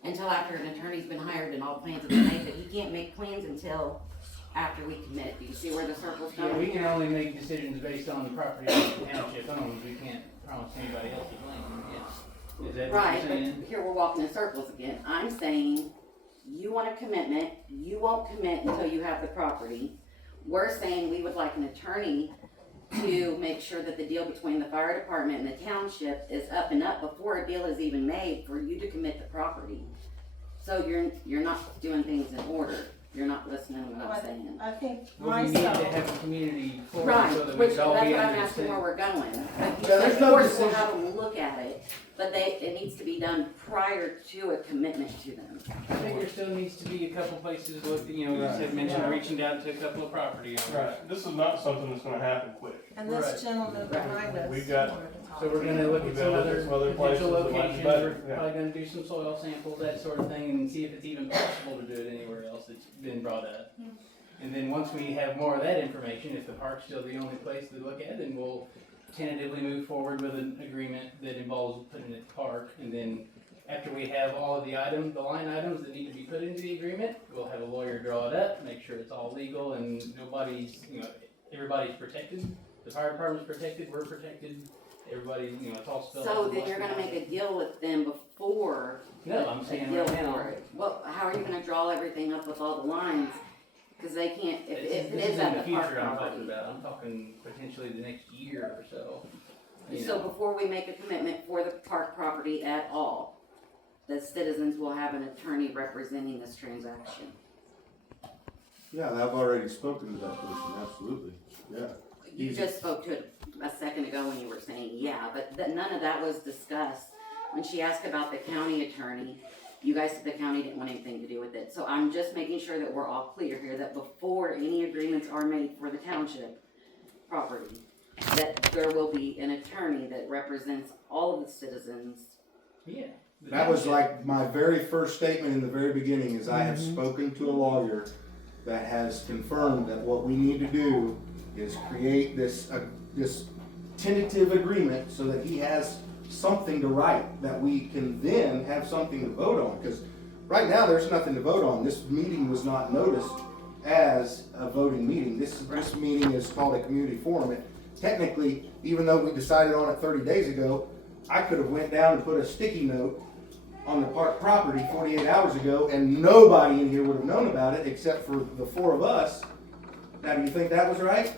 until after an attorney's been hired and all plans have been made, but he can't make plans until after we commit it. Do you see where the circle's Yeah, going? we can only make decisions based on the property that the township owns. We can't promise anybody else's land, yeah. Is that what Right, you're but saying? here we're walking in circles again. I'm saying, you want a commitment, you won't commit until you have the property. We're saying we would like an attorney to make sure that the deal between the fire department and the township is up and up before a deal is even made for you to commit the property. So you're not doing things in order. You're not listening to what I'm saying. I think Well, we need to have a community forum Right, so that we which, can that's all what be I'm under the asking same. where we're going. Yeah, Of there's no course, we'll decision. have them look at it, but it needs to be done prior to a commitment to them. I think there still needs to be a couple places to look, you know, you said, mentioned reaching out to a couple of property owners. Right, this is not something that's gonna happen quick. And this gentleman behind us. We've got- wanted to talk So we're gonna look We've at got some to look other at some other potential places that might be locations, better, we're yeah. probably gonna do some soil samples, that sort of thing, and see if it's even possible to do it anywhere else that's been brought up. And then once we have more of that information, if the park's still the only place to look at, then we'll tentatively move forward with an agreement that involves putting it to park. And then after we have all of the line items that need to be put into the agreement, we'll have a lawyer draw it up, make sure it's all legal and nobody's, everybody's protected. The fire department's protected, we're protected, everybody, it's all spelled out. So in then you're black gonna and make a deal with them before. No, I'm saying a deal right now. for it. Well, how are you gonna draw everything up with all the lines? Cause they can't, if it This is is in at the the park future I'm talking property. about, I'm talking potentially the next year or so. you So know. before we make a commitment for the park property at all, the citizens will have an attorney representing this transaction. Yeah, I've already spoken to that person, absolutely, yeah. You just spoke to it a second ago when you were saying, yeah, but none of that was discussed. When she asked about the county attorney, you guys said the county didn't want anything to do with it. So I'm just making sure that we're all clear here, that before any agreements are made for the township property, that there will be an attorney that represents all of the citizens. Yeah. That was like my very first statement in the very beginning, is I have spoken to a lawyer that has confirmed that what we need to do is create this tentative agreement so that he has something to write, that we can then have something to vote on. Because right now, there's nothing to vote on. This meeting was not noticed as a voting meeting. This meeting is called a community forum. Technically, even though we decided on it 30 days ago, I could have went down and put a sticky note on the park property 48 hours ago, and nobody in here would have known about it except for the four of us. Now, do you think that was right?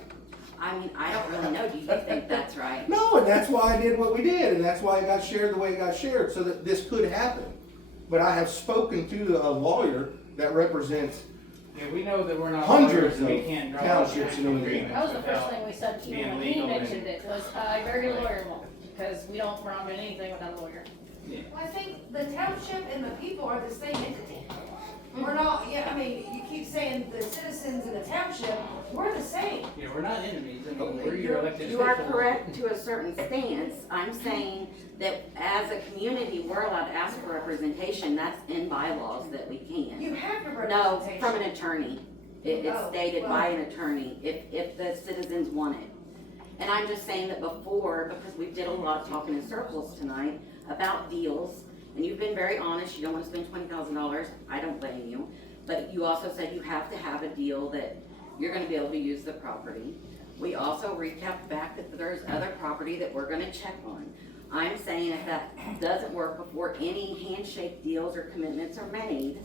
I mean, I don't really know, do you think that's right? No, and that's why I did what we did, and that's why it got shared the way it got shared, so that this could happen. But I have spoken to a lawyer that represents Yeah, we know that we're not hundreds lawyers, we of can't draw townships in agreements Indiana. That was the first without thing we said to you being when he legal and- mentioned it, was, I better get a lawyer involved, because we don't run anything without a lawyer. Well, I think the township and the people are the same entity. We're not, yeah, I mean, you keep saying the citizens in the township, we're the same. Yeah, we're not enemies, I mean, we're your elected You are officials. correct to a certain stance. I'm saying that as a community, we're allowed to ask for representation. That's in bylaws that we can. You have your No, representation. from an attorney. It's Oh, stated well. by an attorney, if the citizens want it. And I'm just saying that before, because we did a lot of talking in circles tonight about deals, and you've been very honest, you don't want to spend $20,000, I don't blame you. But you also said you have to have a deal that you're gonna be able to use the property. We also recapped back that there's other property that we're gonna check on. I'm saying if that doesn't work before any handshake deals or commitments are made,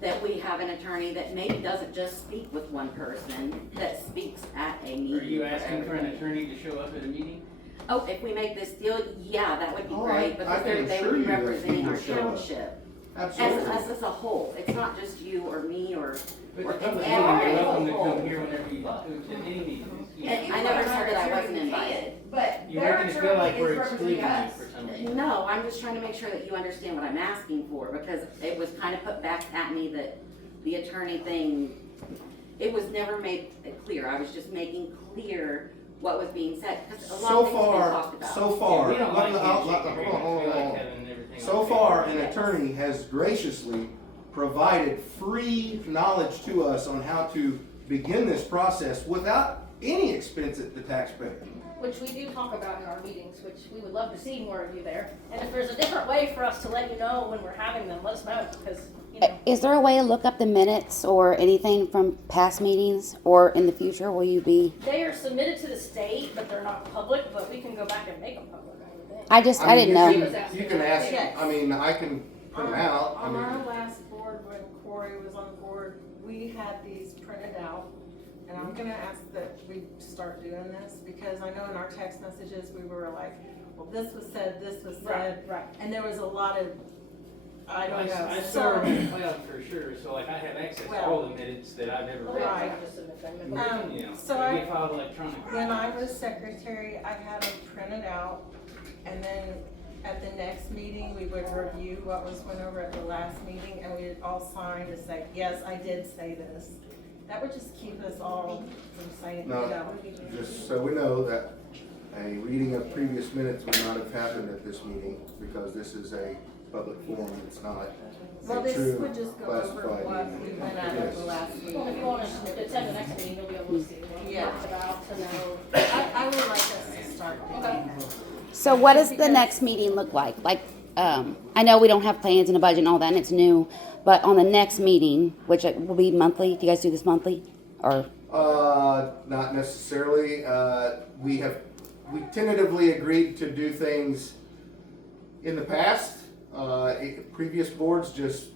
that we have an attorney that maybe doesn't just speak with one person, that speaks at a meeting. Are you asking for an everybody. attorney to show up at a meeting? Oh, if we make this deal, yeah, that would be Oh, great, I because can they assure would you be that representing he our will show up. township. Absolutely. As us as a whole, it's not just you or me or But or the public, everybody you're as a welcome to whole. come here whenever you want to any meeting. And I never said that I wasn't invited. But You're their making it feel like attorney we're is representing excluding you us. for some reason. No, I'm just trying to make sure that you understand what I'm asking for, because it was kind of put back at me that the attorney thing, it was never made clear. I was just making clear what was being said, because a lot So of things have been far, talked about. so far, We don't let like me- I'll- handshake hold on, agreements. hold We on, like hold on. having everything So on far, paper. an attorney has graciously provided free knowledge to us on how to begin this process without any expense at the taxpayer. Which we do talk about in our meetings, which we would love to see more of you there. And if there's a different way for us to let you know when we're having them, let us know, because, you know. Is there a way to look up the minutes or anything from past meetings, or in the future will you be? They are submitted to the state, but they're not public, but we can go back and make them public, I would think. I didn't know. You can ask, Yes. I mean, I can print them out. I On our mean, last board, when Corey was on board, we had these printed out. And I'm gonna ask that we start doing this, because I know in our text messages, we were like, well, this was said, this was said. Right. And there was a lot of, I don't know. I so- store them in the cloud for sure, so like I have access to all the minutes that I've ever Well, read. Right. just submit them. You know, so they I- get filed electronically. When I was secretary, I had them printed out, and then at the next meeting, we would review what was went over at the last meeting, and we'd all sign to say, yes, I did say this. That would just keep us all from saying, you No. know. just so we know that a reading of previous minutes would not have happened at this meeting, because this is a public forum, it's not Well, a this true would just go over classified what we meeting. went at the last Well, if meeting. you want to attend the next meeting, you'll be able to see what we Yeah. talked about, to know. I would like us to start doing that. So what does the next meeting look like? Like, I know we don't have plans and a budget and all that, and it's new, but on the next meeting, which will be monthly, do you guys do this monthly? Or, Not necessarily. We tentatively agreed to do things in the past. Previous boards just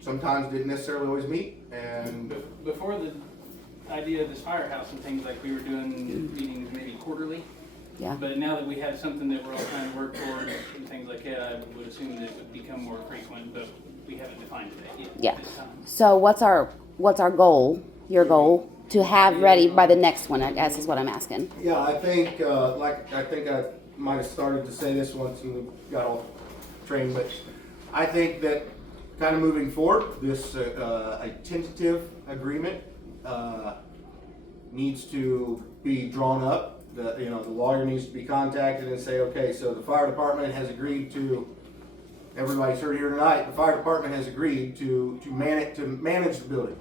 sometimes didn't necessarily always meet, and Before the idea of this firehouse and things, like we were doing meetings maybe quarterly. Yeah. But now that we have something that we're all trying to work towards and things like that, I would assume that it would become more frequent, but we haven't defined that yet yeah. at this time. So what's our goal, your goal, to have ready by the next one, I guess is what I'm asking. yeah, I think I might have started to say this once and we got all trained, but I think that kind of moving forward, this a tentative agreement needs to be drawn up. The lawyer needs to be contacted and say, okay, so the fire department has agreed to. Everybody's heard here tonight. The fire department has agreed to manage the building,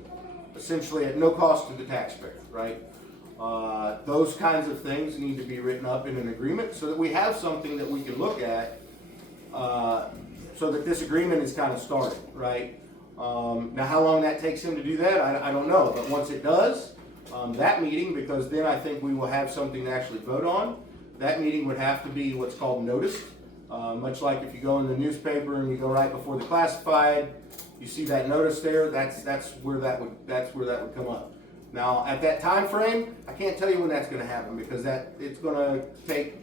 essentially at no cost to the taxpayer, right? Those kinds of things need to be written up in an agreement so that we have something that we can look at, so that this agreement is kind of started, right? Now, how long that takes him to do that, I don't know. But once it does, that meeting, because then I think we will have something to actually vote on. That meeting would have to be what's called noticed. Much like if you go in the newspaper and you go right before the classified, you see that notice there, that's where that would come up. Now, at that time frame, I can't tell you when that's gonna happen, because it's gonna take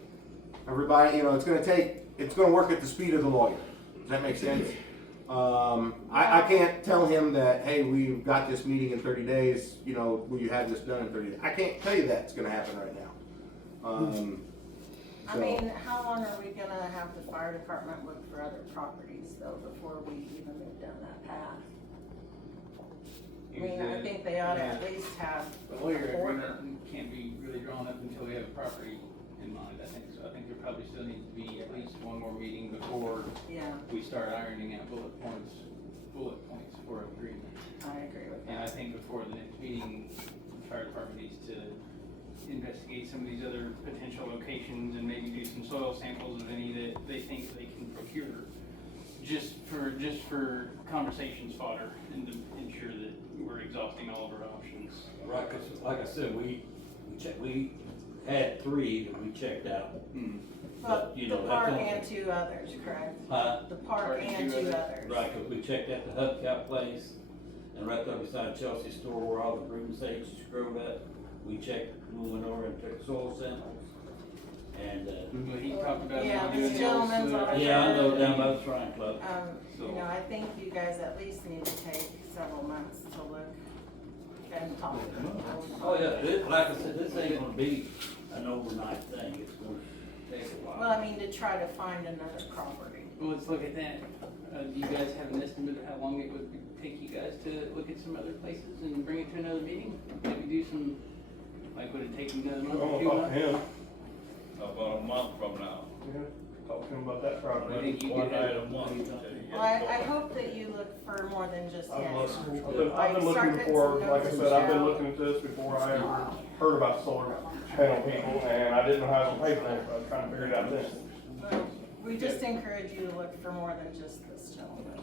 everybody, it's gonna work at the speed of the lawyer. Does that make sense? I can't tell him that, hey, we've got this meeting in 30 days, will you have this done in 30 days? I can't tell you that's gonna happen right now. I mean, how long are we gonna have the fire department look for other properties though, before we even move down that path? I mean, I think they ought to at least have The lawyer a border. agreement can't be really drawn up until we have a property in mind, I think, so I think there probably still needs to be at least one more meeting before Yeah, we start ironing out bullet points for agreement. I agree with And I that. think before the next meeting, the fire department needs to investigate some of these other potential locations and maybe do some soil samples of any that they think they can procure, just for conversations fodder, and to ensure that we're exhausting all of our options. Right, 'cause like I said, we had 3 that we checked out. But you the know, that's park only- and 2 others, correct? Huh? The park and 2 others. Right, 'cause we checked out the hubcap place, and right there beside Chelsea's store where all the broom stakes screwed up, we checked, we went over and took soil samples, and, But he talked about Yeah, not this doing gentleman's those, already- yeah, I know, down by the Shrine Club. I think you guys at least need to take several months to look and talk. Oh, yeah, like I said, this ain't gonna be an overnight thing, it's gonna take a while. Well, I mean, to try to find another property. Well, let's look at that. Do you guys have an estimate of how long it would take you guys to look at some other places and bring it to another meeting? Maybe do some, like, would it take you another month I'm or gonna 2 talk to months? him. About a month from now. Yeah, talk to him about that I property. think you One could night have, a month. Well, I hope that you look for more than just I've yes. been looking before, like I said, I've been looking at this before I ever heard about solar panel people, and I didn't know how to pay for it, so I was trying to figure it out then. Well, we just encourage you to look for more than just this gentleman.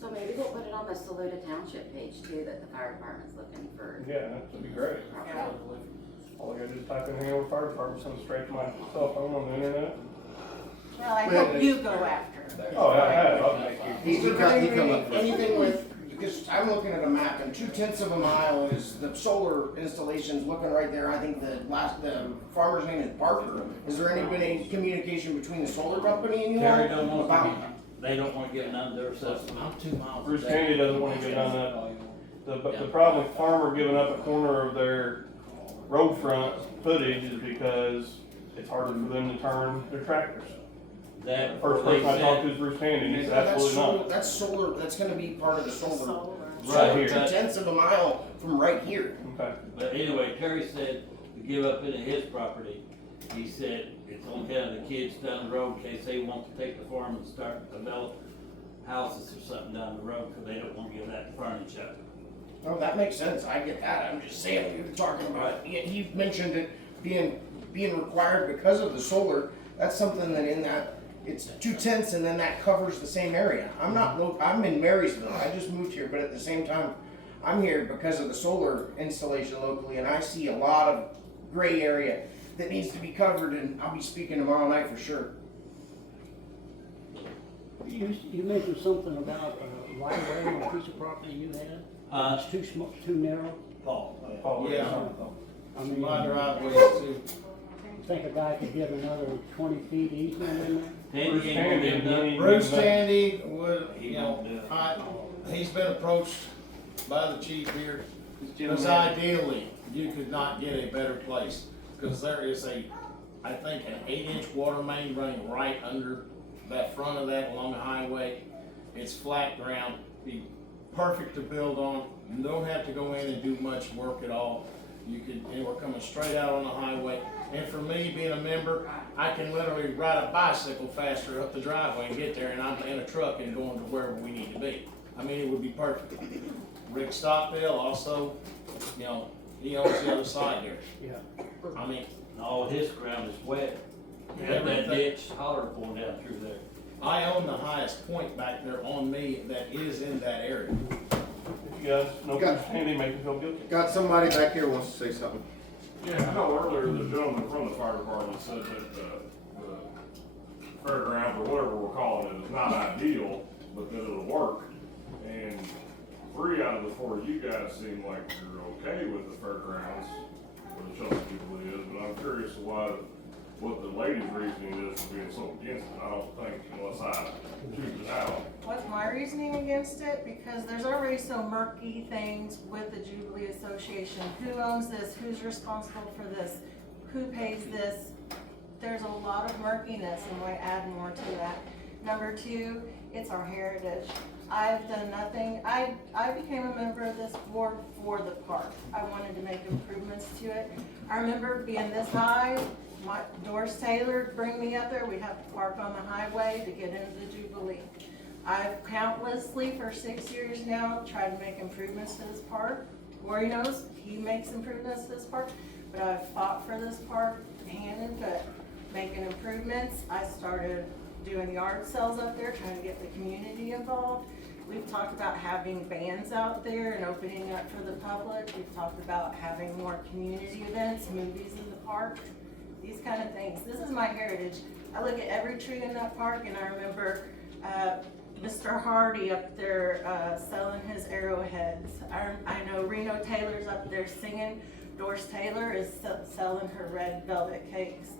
So maybe we'll put it on the Saluda Township page too, that the fire department's looking for. Yeah, that'd be great. Yeah. All I gotta do is type in Hanover Fire Department, send it straight to my cell phone on the internet. Well, I hope you go after him. Oh, yeah, I have, I'll make you. He come up with Anything with, because I'm looking at a map and 2/10 of a mile is the solar installations looking right there. I think the farmer's name is Parker. Is there been any communication between the solar company and you Terry don't all want about? to, they don't wanna get none of their assessment. I'm 2 miles. Bruce Candy doesn't wanna get on that. The problem with Farmer giving up a corner of their road front footage is because it's harder for them to turn their tractors. That, First they person I talked to said, is Bruce Candy, and he said That's absolutely solar, not. that's solar, that's gonna be part of the solar. Right here. 2/10 of a mile from right here. Okay. but anyway, Terry said to give up any of his property, he said it's on kind of the kids down the road in case they want to take the farm and start develop houses or something down the road, cause they don't wanna give that frontage up. Oh, that makes sense. I get that. I'm just saying, we were talking about, he mentioned it being required because of the solar. That's something that in that, it's 2/10 and then that covers the same area. I'm in Marysville. I just moved here, but at the same time, I'm here because of the solar installation locally, and I see a lot of gray area that needs to be covered, and I'll be speaking tomorrow night for sure. You mentioned something about a right of way on a piece of property you had. It's too small, too narrow. Paul, Yeah. I mean, My driveway too. think a guy could get another 20 feet easement in there? Bruce Candy, Bruce Tandy would, he's been approached by the chief here. Because ideally, you could not get a better place, because there is I think an 8-inch water main running right under that front of that along the highway. It's flat ground, be perfect to build on. You don't have to go in and do much work at all. And we're coming straight out on the highway. And for me, being a member, I can literally ride a bicycle faster up the driveway and get there, and I'm in a truck and going to wherever we need to be. I mean, it would be perfect. Rick Stockdale also, he owns the other side there. Yeah. I mean, all his ground is wet. Got that everything. ditch holler going down through there. I own the highest point back there on me that is in that area. If you guys know Bruce Candy, make him feel guilty. Got somebody back here who wants to say something. Yeah, I know earlier the gentleman from the fire department said that the fairgrounds or whatever we're calling it is not ideal, but that it'll work. And 3 out of the 4 of you guys seem like you're okay with the fairgrounds, where the Chelsea Jubilee is, but I'm curious what the lady's reasoning is for being so against it. I don't think, unless I choose it out. What's my reasoning against it? Because there's already so murky things with the Jubilee Association. Who owns this? Who's responsible for this? Who pays this? There's a lot of murkiness, and why add more to that? Number 2, it's our heritage. I've done nothing. I became a member of this board for the park. I wanted to make improvements to it. I remember being this high, Doris Taylor would bring me up there. We'd have to park on the highway to get into the Jubilee. I've countlessly for 6 years now tried to make improvements to this park. Corey knows he makes improvements to this park, but I've fought for this park hand and foot, making improvements. I started doing yard sales up there, trying to get the community involved. We've talked about having bands out there and opening up for the public. We've talked about having more community events, movies in the park, these kind of things. This is my heritage. I look at every tree in that park, and I remember Mr. Hardy up there selling his arrowheads. I know Reno Taylor's up there singing. Doris Taylor is selling her red velvet cakes.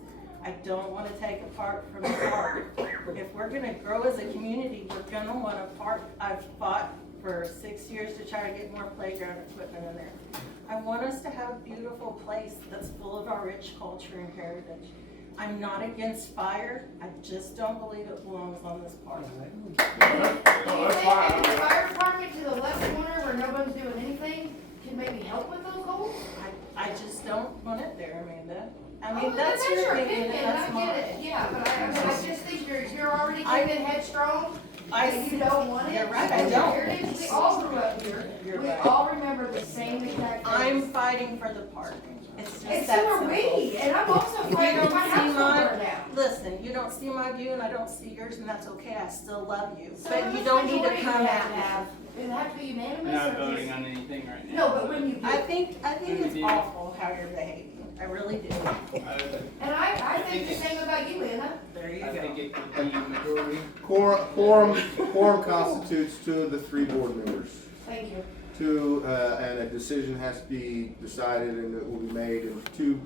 I don't want to take a part from the park. If we're going to grow as a community, we're going to want a park. I've fought for 6 years to try to get more playground equipment in there. I want us to have a beautiful place that's full of our rich culture and heritage. I'm not against fire. I just don't believe it belongs on this park. Do you think the fire department to the left corner where nobody's doing anything can maybe help with those goals? I just don't want it there, Amanda. I Oh, mean, that's your opinion, and that's I mine. get it, yeah, but I just think you're already keeping headstrong, and you don't want it. You're right, I don't. Heritage, we all grew up here, You're we right. all remember the same exact things. I'm fighting for the park. It's just And that so are simple. we, and I'm also You fighting don't for my see house to my, burn down. listen, you don't see my view and I don't see yours, and that's okay, I still love you. So But what's you the don't need to majority come you at have to me. have? Does it have to be unanimous We're not or voting just? on anything right now. No, but when you do. I think When it's we do. awful how you're behaving, I really do. And I think the same about you, Anna. There you I go. think it could be majority. Quorum constitutes 2 of the 3 board members. Thank you. 2, and a decision has to be decided and it will be made, and 2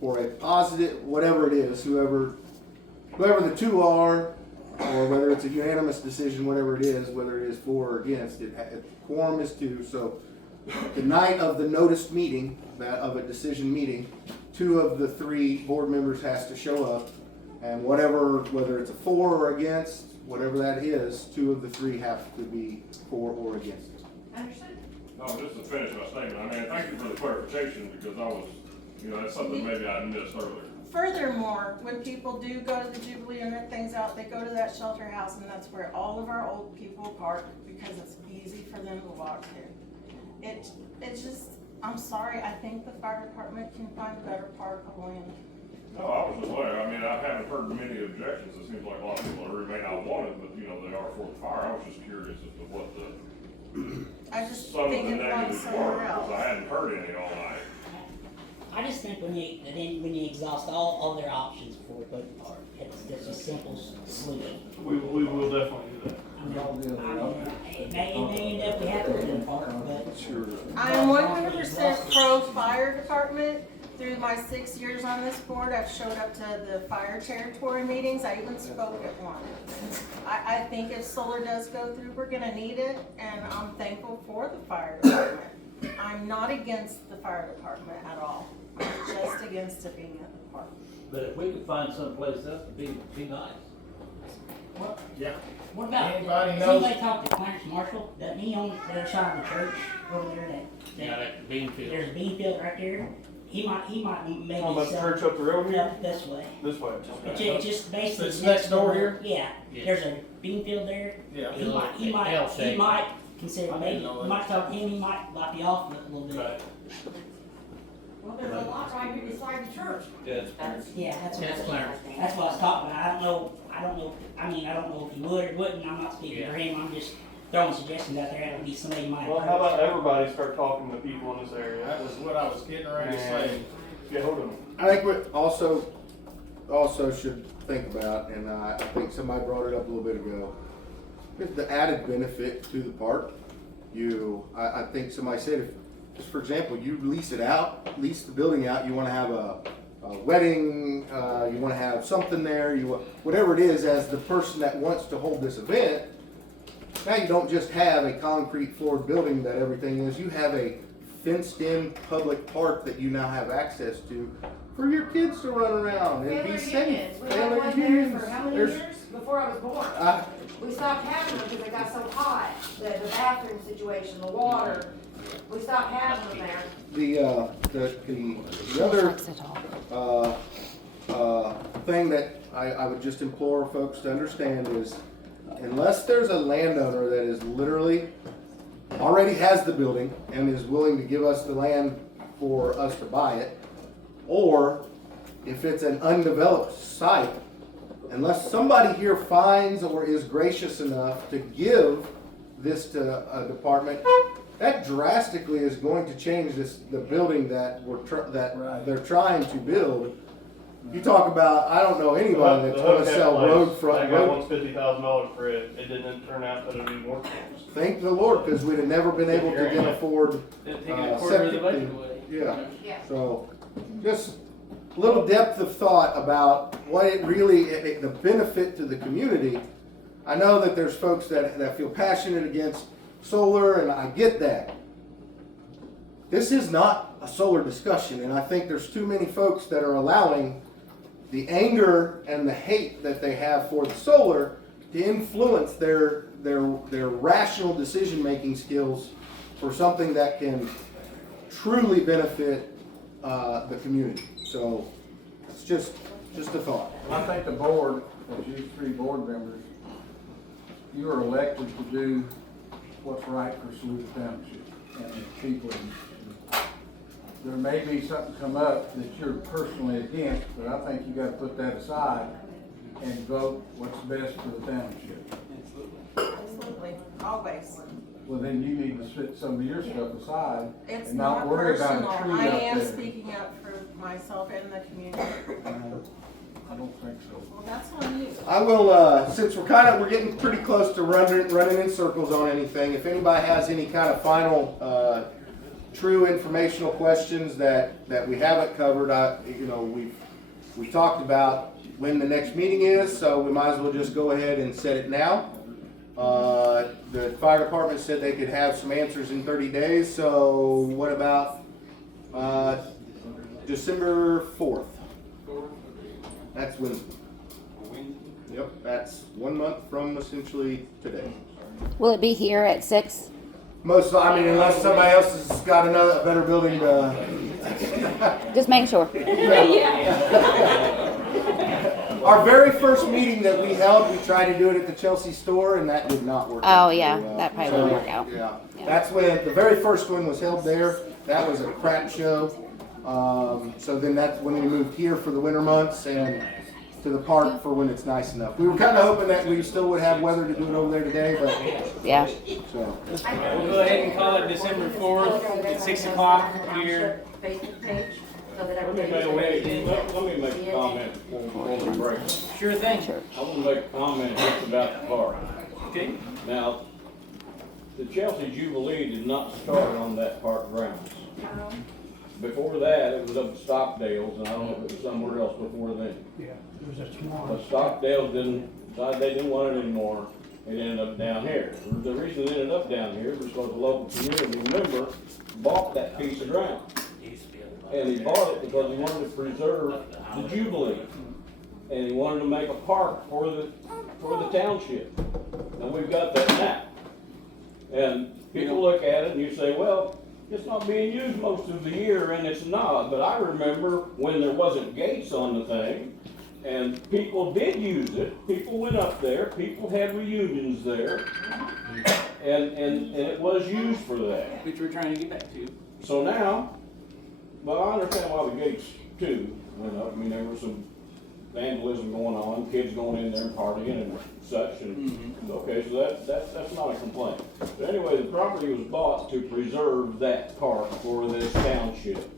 for a positive, whatever it is, whoever the 2 are, or whether it's a unanimous decision, whatever it is, whether it is for or against, quorum is 2, so the night of the noticed meeting, that of a decision meeting, 2 of the 3 board members has to show up, and whether it's a for or against, whatever that is, 2 of the 3 have to be for or against it. Understood? No, just to finish my statement, I mean, thank you for the clarification, because that's something maybe I missed earlier. Furthermore, when people do go to the Jubilee and rent things out, they go to that shelter house, and that's where all of our old people park because it's easy for them to walk to. It's just, I'm sorry, I think the fire department can find a better park of land. No, I was just wondering, I mean, I haven't heard many objections, it seems like a lot of people may not want it, but, they are for the fire. I was just curious as to what I just some of the think it belongs negatives were, somewhere because else. I hadn't heard any all night. I just think when you exhaust all their options before we put in the park, it's a simple solution. We will definitely do that. It may end up we have to put it in the park, but. Sure. I am 100% pro fire department. Through my 6 years on this board, I've showed up to the fire territory meetings. I even spoke at one. I think if solar does go through, we're gonna need it, and I'm thankful for the fire department. I'm not against the fire department at all. I'm just against it being at the park. But if we could find someplace else to be nice. What? Yeah. What about, Anybody does knows? anybody talk to Clarence Marshall? Doesn't he own the other side of the church over there Yeah, that Beanfield. There's a bean field right there. He might maybe Talking about the sell. church up the road here? Up this way. This way. It's just basically. It's next door here? Yeah, Yeah. there's a bean field there. Yeah. He might consider, I maybe, didn't know you that. might talk to him, he might lock you off a little bit. Right. Well, there's a lot right here beside the church. Yeah. Yeah, that's what, That's Clarence. that's what I was talking about. I don't know, I don't know if he would or wouldn't. I'm not speaking for him. I'm just throwing suggestions out there. That would be somebody might. Well, how about everybody start talking to people in this area? That was what I was getting ready to say. Get hold of them. I think what also, also should think about, and I think somebody brought it up a little bit ago, is the added benefit to the park. I think somebody said, if, just for example, you lease the building out, you wanna have a wedding, you wanna have something there, whatever it is, as the person that wants to hold this event, now you don't just have a concrete floored building that everything is, you have a fenced-in public park that you now have access to for your kids to run around and be safe. We had one there for how many years? Before I was born. We stopped having them because they got so hot. The bathroom situation, the water, we stopped having them there. The other thing that I would just implore folks to understand is, unless there's a landowner that is literally already has the building and is willing to give us the land for us to buy it, or if it's an undeveloped site, unless somebody here finds or is gracious enough to give this to a department, that drastically is going to change the building that they're trying to build. You talk about, I don't know anybody that's going to sell road front. That guy wants $50,000 for it. It didn't turn out that it'd be more. Thank the Lord, because we'd have never been able to get afford Taking a quarter of the budget away. Yeah. So, just a little depth of thought about what it really, the benefit to the community. I know that there's folks that feel passionate against solar, and I get that. This is not a solar discussion, and I think there's too many folks that are allowing the anger and the hate that they have for the solar to influence their rational decision-making skills for something that can truly benefit the community. So it's just a thought. I think the board, as you three board members, you are elected to do what's right for Saluda Township and the people. There may be something come up that you're personally against, but I think you gotta put that aside and vote what's best for the township. Absolutely, always. Well, then you need to set some of your stuff aside It's and not not worry about personal. a tree I up am there. speaking up for myself and the community. I don't think so. Well, that's on you. I will, since we're getting pretty close to running in circles on anything, if anybody has any kind of final, true informational questions that we haven't covered, we've talked about when the next meeting is, so we might as well just go ahead and set it now. The fire department said they could have some answers in 30 days, so what about, December 4th? That's Wednesday. Yep, that's 1 month from essentially today. Will it be here at 6? Unless somebody else has got a better building to. Just making sure. Our very first meeting that we held, we tried to do it at the Chelsea store, and that did not work out. Oh, yeah, that probably wouldn't work out. Yeah, that's when the very first one was held there. That was a crap show. So then that's when we moved here for the winter months and to the park for when it's nice enough. We were kind of hoping that we still would have weather to do it over there today, but yeah. So We'll go ahead and call it December 4th at 6 o'clock here. Facebook page, so that Let me everybody. make a comment before we break. Sure thing. I want to make a comment just about the park. Okay. Now, the Chelsea Jubilee did not start on that park grounds. Before that, it was up at Stockdale's, and I don't know if it was somewhere else before then. Yeah, it was a small. But Stockdale's decided they didn't want it anymore. It ended up down here. The reason it ended up down here was because the local community member bought that piece of ground. And he bought it because he wanted to preserve the Jubilee. And he wanted to make a park for the township. And we've got that now. And people look at it and you say, well, it's not being used most of the year, and it's not. But I remember when there wasn't gates on the thing, and people did use it. People went up there. People had reunions there, and it was used for that. Which we're trying to get back to. So now, well, I understand why the gates too went up. I mean, there was some vandalism going on, kids going in there and partying and such, and okay, so that's not a complaint. But anyway, the property was bought to preserve that park for this township.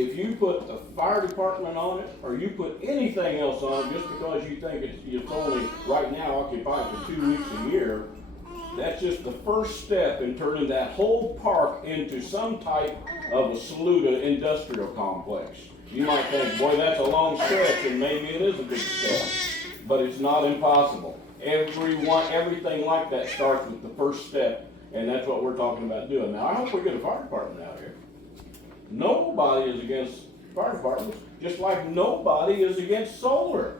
if you put the fire department on it, or you put anything else on it, just because you think it's only right now occupied for 2 weeks a year, that's just the first step in turning that whole park into some type of a saluda industrial complex. You might think, boy, that's a long stretch, and maybe it is a big step, but it's not impossible. Everything like that starts with the first step, and that's what we're talking about doing. Now, I hope we get a fire department out here. Nobody is against fire departments, just like nobody is against solar.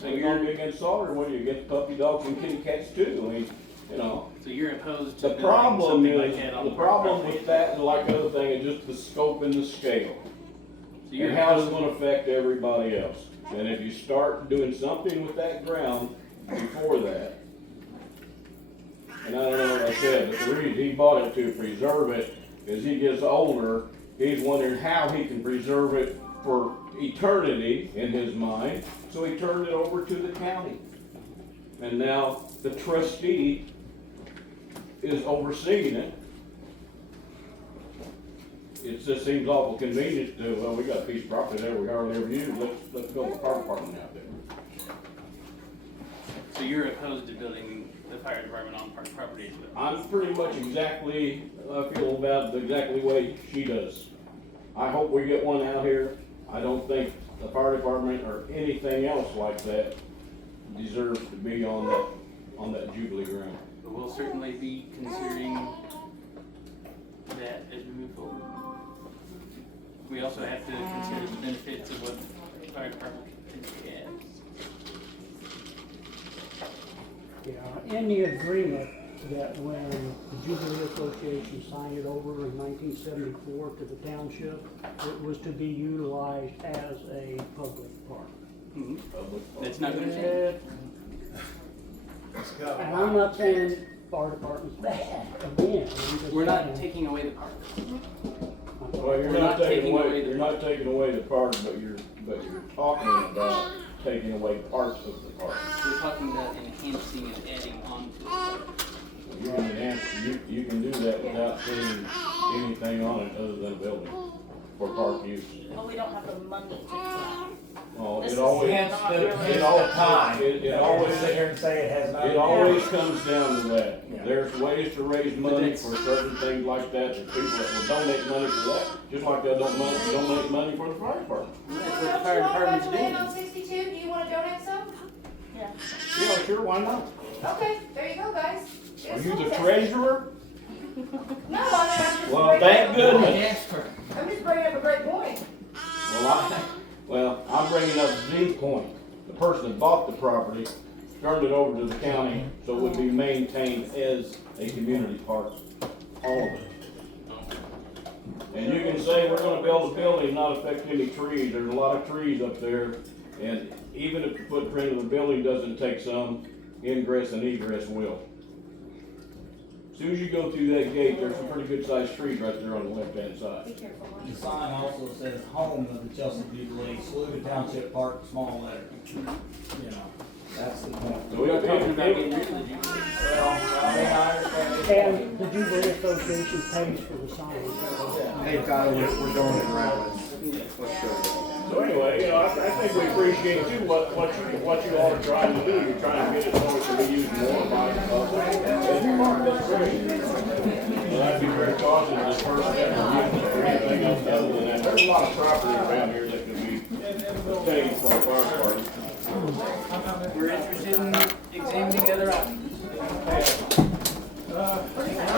So you're gonna be against solar, what do you get, puppy dogs and kitty cats too? I mean, you know. So you're opposed to The building problem something like is, that on the the problem property? with that and like other thing is just the scope and the scale. So you're And how it's opposed- gonna affect everybody else. And if you start doing something with that ground before that, and I don't know what I said, but the reason he bought it to preserve it, as he gets older, he's wondering how he can preserve it for eternity in his mind, so he turned it over to the county. And now the trustee is overseeing it. It just seems awful convenient to, well, we got a piece of property there we hardly ever use, let's build a fire department out there. So you're opposed to building the fire department on park properties? I'm pretty much exactly, I feel about the exactly way she does. I hope we get one out here. I don't think the fire department or anything else like that deserves to be on that Jubilee ground. But we'll certainly be considering that as we move forward. We also have to consider the benefits of what the fire department can get. Yeah, in the agreement that when the Jubilee Association signed it over in 1974 to the township, it was to be utilized as a public park. That's not gonna change. And I'm not saying fire department's bad, again, I'm just We're not saying- taking away the park. Well, you're not taking away the park, but you're talking about taking away parts of the park. We're talking about enhancing and adding on to the park. You can enhance, you can do that without putting anything on it other than a building for park use. But we don't have the money to do that. Well, This it is always, hence the it always, time. it always, Sit here and say it has not. it always comes down to that. Yeah. There's ways to raise money for certain things like that, there's people that will donate money for that, just like they'll donate money for the fire department. That's Well, what the don't fire you want to department's go to land doing. on 62? Do you want to donate some? Yeah. Yeah, sure, why not? Okay, there you go, guys. Are you the treasurer? No, I'm just. Well, bringing thank up a goodness. point. I'm just bringing up a great point. Well, I'm bringing up the point. The person that bought the property turned it over to the county, so it would be maintained as a community park, all of it. And you can say we're gonna build a building, not affect any trees, there's a lot of trees up there, and even if the footprint of the building doesn't take some, ingress and egress will. As soon as you go through that gate, there's some pretty good sized trees right there on the left-hand side. The sign also says home of the Chelsea Jubilee, Saluda Township Park, small letter. You know, that's the point. So we're talking about getting rid of the Well, I mean, I understand. And the Jubilee Association pays for the sign. They've got it, we're going in rounds. So anyway, I think we appreciate too what you all are trying to do. You're trying to get it so it can be used more by the public. That's great. Well, I'd be very cautious of this first step of using it for anything else other than that. There's a lot of property around here that could be obtained from a fire department. We're interested in examining other options.